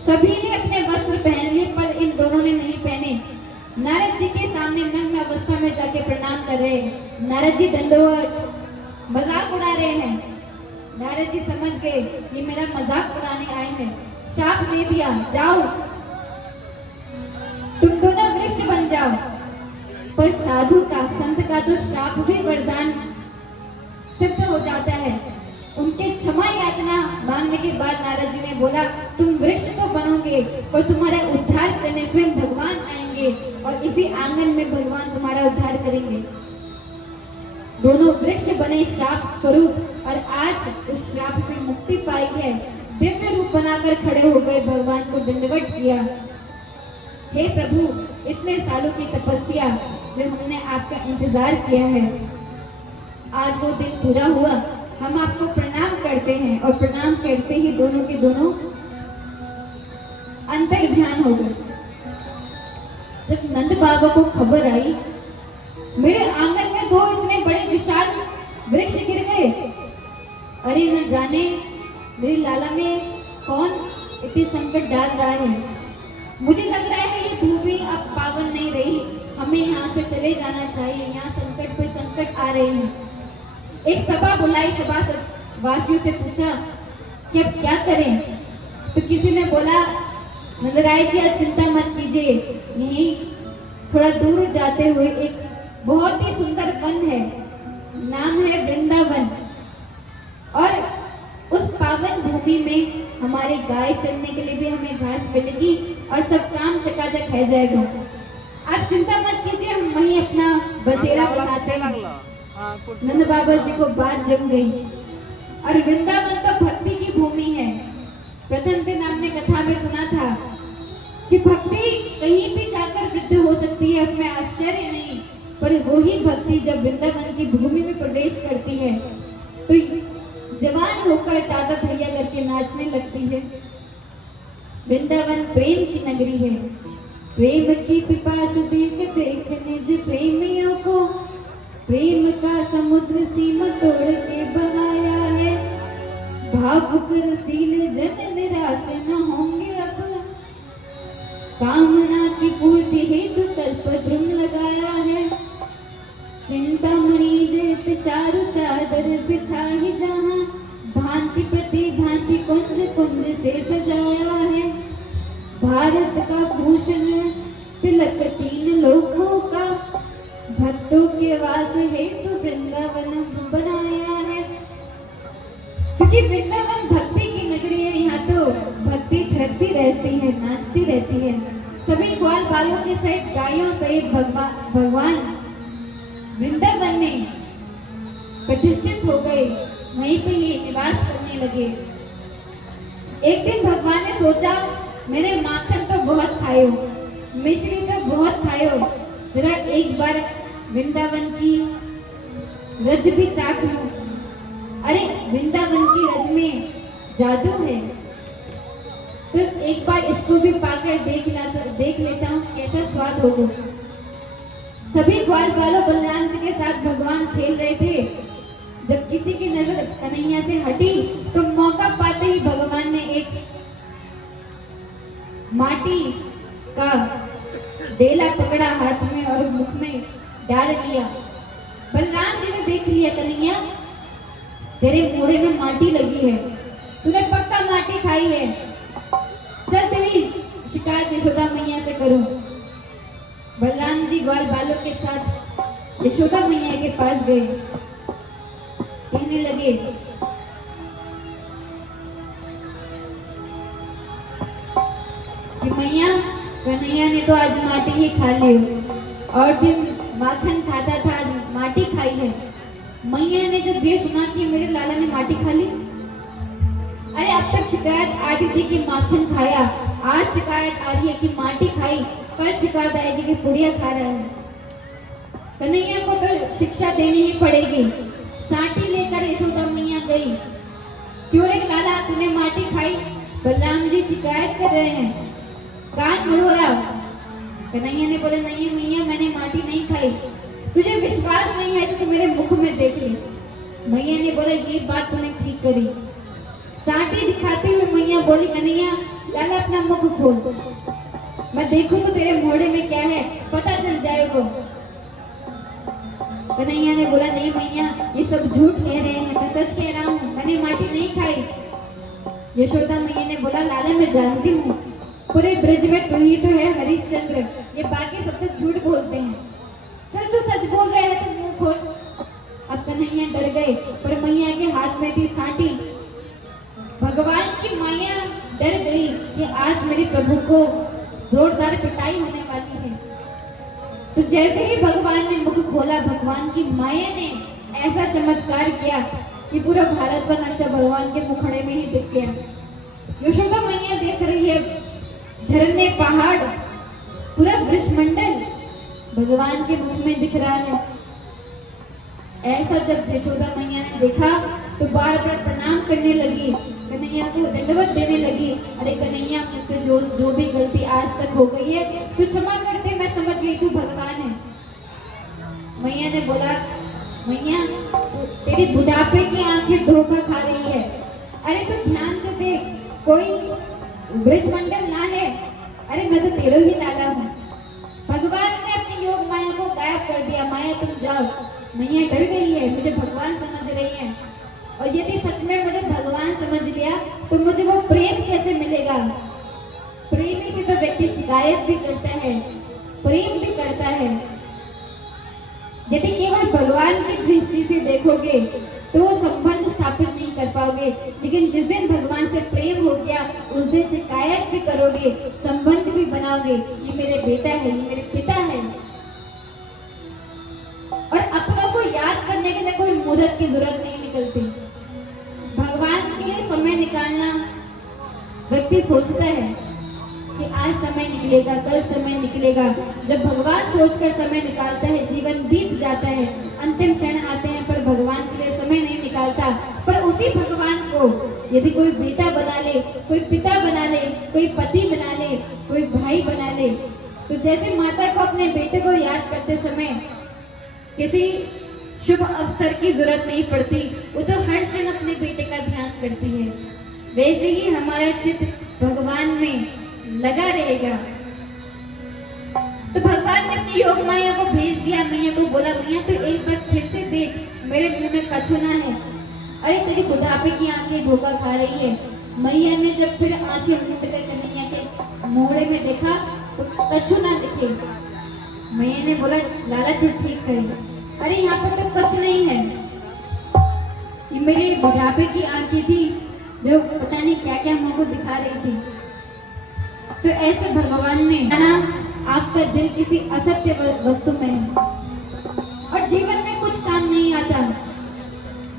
सभी ने अपने वस्त्र पहन लिए, पर इन दोनों ने नहीं पहने। नारद जी के सामने नग्न अवस्था में जाके प्रणाम कर रहे हैं। नारद जी दंडवत, मजाक उड़ा रहे हैं। नारद जी समझ गए कि मेरा मजाक उड़ाने आए हैं, शाप दे दिया, जाओ तुम दोनों वृक्ष बन जाओ। पर साधु का, संत का तो श्राप भी वरदान सिद्ध हो जाता है। उनके क्षमा याचना मांगने के बाद नारद जी ने बोला, तुम वृक्ष तो बनोगे, पर तुम्हारा उद्धार करने स्वयं भगवान आएंगे, और इसी आंगन में भगवान तुम्हारा उद्धार करेंगे। दोनों वृक्ष बने श्राप स्वरूप, और आज उस श्राप से मुक्ति पाई है। दिव्य रूप बनाकर खड़े हो गए, भगवान को दंडवत किया। हे प्रभु, इतने सालों की तपस्या जो हमने आपका इंतजार किया है, आज वो दिन पूरा हुआ, हम आपको प्रणाम करते हैं और प्रणाम करते ही दोनों के दोनों अंतर ध्यान हो गए। जब नंद बाबा को खबर आई, मेरे आंगन में दो इतने बड़े विशाल वृक्ष गिर गए। अरे न जाने मेरे लाला में कौन इतनी संकट डाल रहा है। मुझे लग रहा है ये भूमि अब पावन नहीं रही, हमें यहाँ से चले जाना चाहिए। यहाँ संकट पे संकट आ रहे हैं। एक सभा बुलाई, सभा वासियों से पूछा कि अब क्या करें। तो किसी ने बोला, नंदराय जी आप चिंता मत कीजिए, यहीं थोड़ा दूर जाते हुए एक बहुत ही सुंदर वन है, नाम है वृंदावन, और उस पावन भूमि में हमारे गाय चरने के लिए भी हमें घास मिलेगी और सब काम चकाचक हो जाएगा। आप चिंता मत कीजिए, हम वहीं अपना बसेरा बसाते हैं। नंद बाबा जी को बात जम गई। और वृंदावन तो भक्ति की भूमि है। प्रथम दिन आपने कथा में सुना था कि भक्ति कहीं भी जाकर वृद्ध हो सकती है, उसमें आश्चर्य नहीं, पर वही भक्ति जब वृंदावन की भूमि में प्रवेश करती है तो जवान होकर ताता थैया करके नाचने लगती है। वृंदावन प्रेम की नगरी है। प्रेम की पिपास देख देख निज प्रेमियों को प्रेम का समुद्र सीमा तोड़ के बहाया है। भावुक रसीले जन निराश न होंगे अब, कामना की पूर्ति हेतु कल्पद्रुम लगाया है। चिंतामणि जड़ित चारु चादर बिछाई जहाँ, भांति प्रति भांति कुंज कुंज से सजाया है। भारत का भूषण तिलक तीन लोकों का, भक्तों के वास हेतु वृंदावन बनाया है। क्योंकि वृंदावन भक्ति की नगरी है, यहाँ तो भक्ति थिरकती रहती है, नाचती रहती है। सभी ग्वाल बालों के सहित गायों सहित भगवान वृंदावन में प्रतिष्ठित हो गए, वहीं पे ही निवास करने लगे। एक दिन भगवान ने सोचा, मैंने माखन तो बहुत खायो, मिश्री तो बहुत खायो, जरा एक बार वृंदावन की रज भी चाख लूं। अरे वृंदावन की रज में जादू है, तो एक बार इसको भी पाकर देख लेता हूँ कैसा स्वाद होगा। सभी ग्वाल बालों बलराम जी के साथ भगवान खेल रहे थे। जब किसी की नजर कन्हैया से हटी तो मौका पाते ही भगवान ने एक माटी का डेला पकड़ा हाथ में और मुख में डाल लिया। बलराम जी ने देख लिया, कन्हैया तेरे मोड़े में माटी लगी है, तूने पक्का माटी खाई है, चल तेरी शिकायत यशोदा मैया से करूं। बलराम जी ग्वाल बालों के साथ यशोदा मैया के पास गए, कहने लगे, कि मैया कन्हैया ने तो आज माटी ही खा ली, और दिन माखन खाता था, आज माटी खाई है। मैया ने जब ये सुना कि मेरे लाला ने माटी खा ली, अरे अब तक शिकायत आ रही थी कि माखन खाया, आज शिकायत आ रही है कि माटी खाई, कल शिकायत आएगी कि पुड़िया खा रहा है। कन्हैया को तो शिक्षा देनी ही पड़ेगी। साटी लेकर यशोदा मैया गई, क्यों रे लाला तूने माटी खाई? बलराम जी शिकायत कर रहे हैं, कान मरोड़ा। कन्हैया ने बोला, नहीं मैया मैंने माटी नहीं खाई, तुझे विश्वास नहीं है तो मेरे मुख में देख ले। मैया ने बोला, ये बात तूने ठीक करी। साटी दिखाते हुए मैया बोली, कन्हैया लाला अपना मुख खोल, मैं देखूं तो तेरे मोड़े में क्या है, पता चल जाएगा। कन्हैया ने बोला, नहीं मैया ये सब झूठ कह रहे हैं, मैं सच कह रहा हूँ, मैंने माटी नहीं खाई। यशोदा मैया ने बोला, लाला मैं जानती हूँ, पूरे ब्रज में तू ही तो है हरिश्चंद्र, ये बाकी सब तो झूठ बोलते हैं, चल तू सच बोल रहे है तो मुंह खोल। अब कन्हैया डर गए, पर मैया के हाथ में थी साटी। भगवान की मैया डर गई कि आज मेरे प्रभु को जोरदार पिटाई होने वाली है। तो जैसे ही भगवान ने मुख खोला, भगवान की माया ने ऐसा चमत्कार किया कि पूरा भारत का नक्शा भगवान के मुखड़े में ही दिख गया। यशोदा मैया देख रही है, झरने, पहाड़, पूरा वृषमंडल भगवान के मुख में दिख रहा है। ऐसा जब यशोदा मैया ने देखा तो बार बार प्रणाम करने लगी, कन्हैया को दंडवत देने लगी। अरे कन्हैया, मुझसे जो भी गलती आज तक हो गई है तू क्षमा कर दे, मैं समझ गई तू भगवान है। मैया ने बोला, मैया तेरी बुढ़ापे की आंखें धोखा खा रही है। अरे तू ध्यान से देख, कोई वृषमंडल ना है। अरे मैं तो तेरा ही लाला हूँ। भगवान ने अपनी योग माया को गायब कर दिया। माया तुम जाओ। मैया डर गई है, मुझे भगवान समझ रही है। और यदि सच में मुझे भगवान समझ लिया तो मुझे वो प्रेम कैसे मिलेगा? प्रेमी से तो व्यक्ति शिकायत भी करता है, प्रेम भी करता है। यदि केवल भगवान की दृष्टि से देखोगे तो वो संबंध स्थापित नहीं कर पाओगे, लेकिन जिस दिन भगवान से प्रेम हो गया उस दिन शिकायत भी करोगे, संबंध भी बनाओगे। ये मेरे बेटा है, ये मेरे पिता है। और अपनों को याद करने के लिए कोई मुहूर्त की जरूरत नहीं निकलती। भगवान के लिए समय निकालना व्यक्ति सोचता है कि आज समय निकलेगा, कल समय निकलेगा। जब भगवान सोचकर समय निकालता है, जीवन बीत जाता है, अंतिम क्षण आते हैं, पर भगवान के लिए समय नहीं निकालता। पर उसी भगवान को यदि कोई बेटा बना ले, कोई पिता बना ले, कोई पति बना ले, कोई भाई बना ले, तो जैसे माता को अपने बेटे को याद करते समय किसी शुभ अवसर की जरूरत नहीं पड़ती, वो तो हर क्षण अपने बेटे का ध्यान करती है, वैसे ही हमारा चित्त भगवान में लगा रहेगा। तो भगवान ने अपनी योग माया को भेज दिया। मैया को बोला, मैया तो एक बार फिर से देख, मेरे मुंह में कछुना है। अरे तेरी बुढ़ापे की आंखें धोखा खा रही है। मैया ने जब फिर आंखें मूंद कर कन्हैया के मोड़े में देखा तो कछुना दिखे। मैया ने बोला, लाला तू ठीक कही, अरे यहाँ पर तो कुछ नहीं है, ये मेरी बुढ़ापे की आंखें थी जो पता नहीं क्या क्या मुंह को दिखा रही थी। तो ऐसे भगवान ने ना, आपका दिल किसी असत्य वस्तु में है और जीवन में कुछ काम नहीं आता।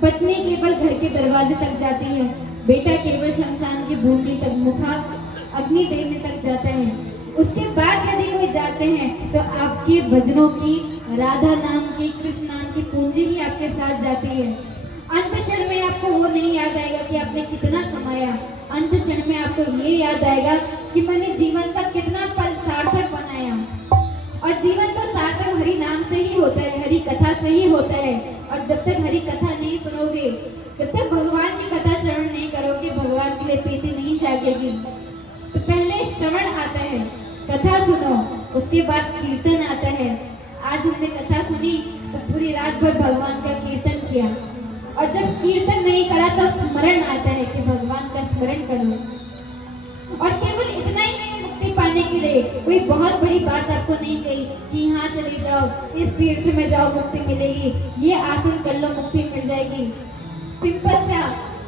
पत्नी केवल घर के दरवाजे तक जाती है, बेटा केवल शमशान की भूमि तक मुखा अग्नि देने तक जाता है। उसके बाद यदि कोई जाते हैं तो आपके भजनों की, राधा नाम की, कृष्ण नाम की पूंजी ही आपके साथ जाती है। अंत क्षण में आपको वो नहीं याद आएगा कि आपने कितना कमाया, अंत क्षण में आपको ये याद आएगा कि मैंने जीवन का कितना पल सार्थक बनाया। और जीवन तो सार्थक हरि नाम से ही होता है, हरि कथा से ही होता है। और जब तक हरि कथा नहीं सुनोगे, जब तक भगवान की कथा श्रवण नहीं करोगे, भगवान के लिए प्रीति नहीं जागेगी। तो पहले श्रवण आता है, कथा सुनो, उसके बाद कीर्तन आता है। आज हमने कथा सुनी तो पूरी रात भर भगवान का कीर्तन किया, और जब कीर्तन नहीं करा तो स्मरण आता है कि भगवान का स्मरण करो। और केवल इतना ही नहीं, मुक्ति पाने के लिए कोई बहुत बड़ी बात आपको नहीं कही कि यहाँ चले जाओ, इस तीर्थ में जाओ मुक्ति मिलेगी, ये आसन कर लो मुक्ति मिल जाएगी। सिंपल सा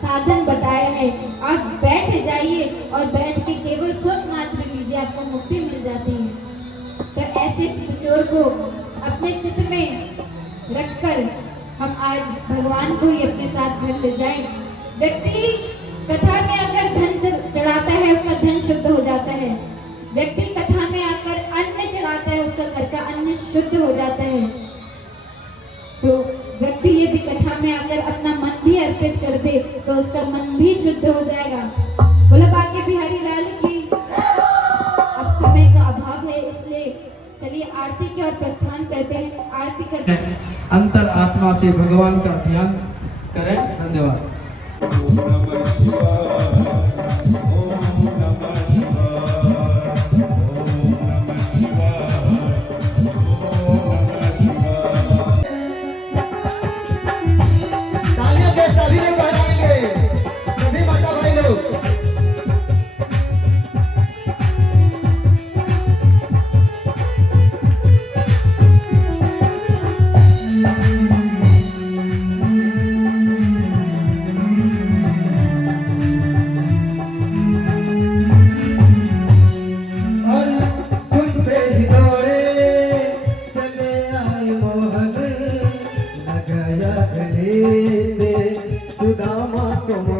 साधन बताया है, आप बैठ जाइए और बैठ के केवल सुख मात्र लीजिए, आपको मुक्ति मिल जाती है। तो ऐसे चितचोर को अपने चित्त में रखकर हम आज भगवान को ही अपने साथ घर ले जाएं। व्यक्ति कथा में अगर धन चढ़ाता है, उसका धन शुद्ध हो जाता है। व्यक्ति कथा में आकर अन्न चढ़ाता है, उसका घर का अन्न शुद्ध हो जाता है। तो व्यक्ति यदि कथा में आकर अपना मन भी अर्पित कर दे तो उसका मन भी शुद्ध हो जाएगा। बोला बाकी बिहारी लाल की। अब समय का अभाव है, इसलिए चलिए आरती की ओर प्रस्थान करते हैं। आरती करते हैं, अंतर आत्मा से भगवान का ध्यान करें। धन्यवाद। ओम नमः शिवाय, ओम नमः शिवाय, ओम नमः शिवाय, ओम नमः शिवाय। तालियों के सभी लोग बजाएंगे, सभी माता भाई लोग। सुदामा तुम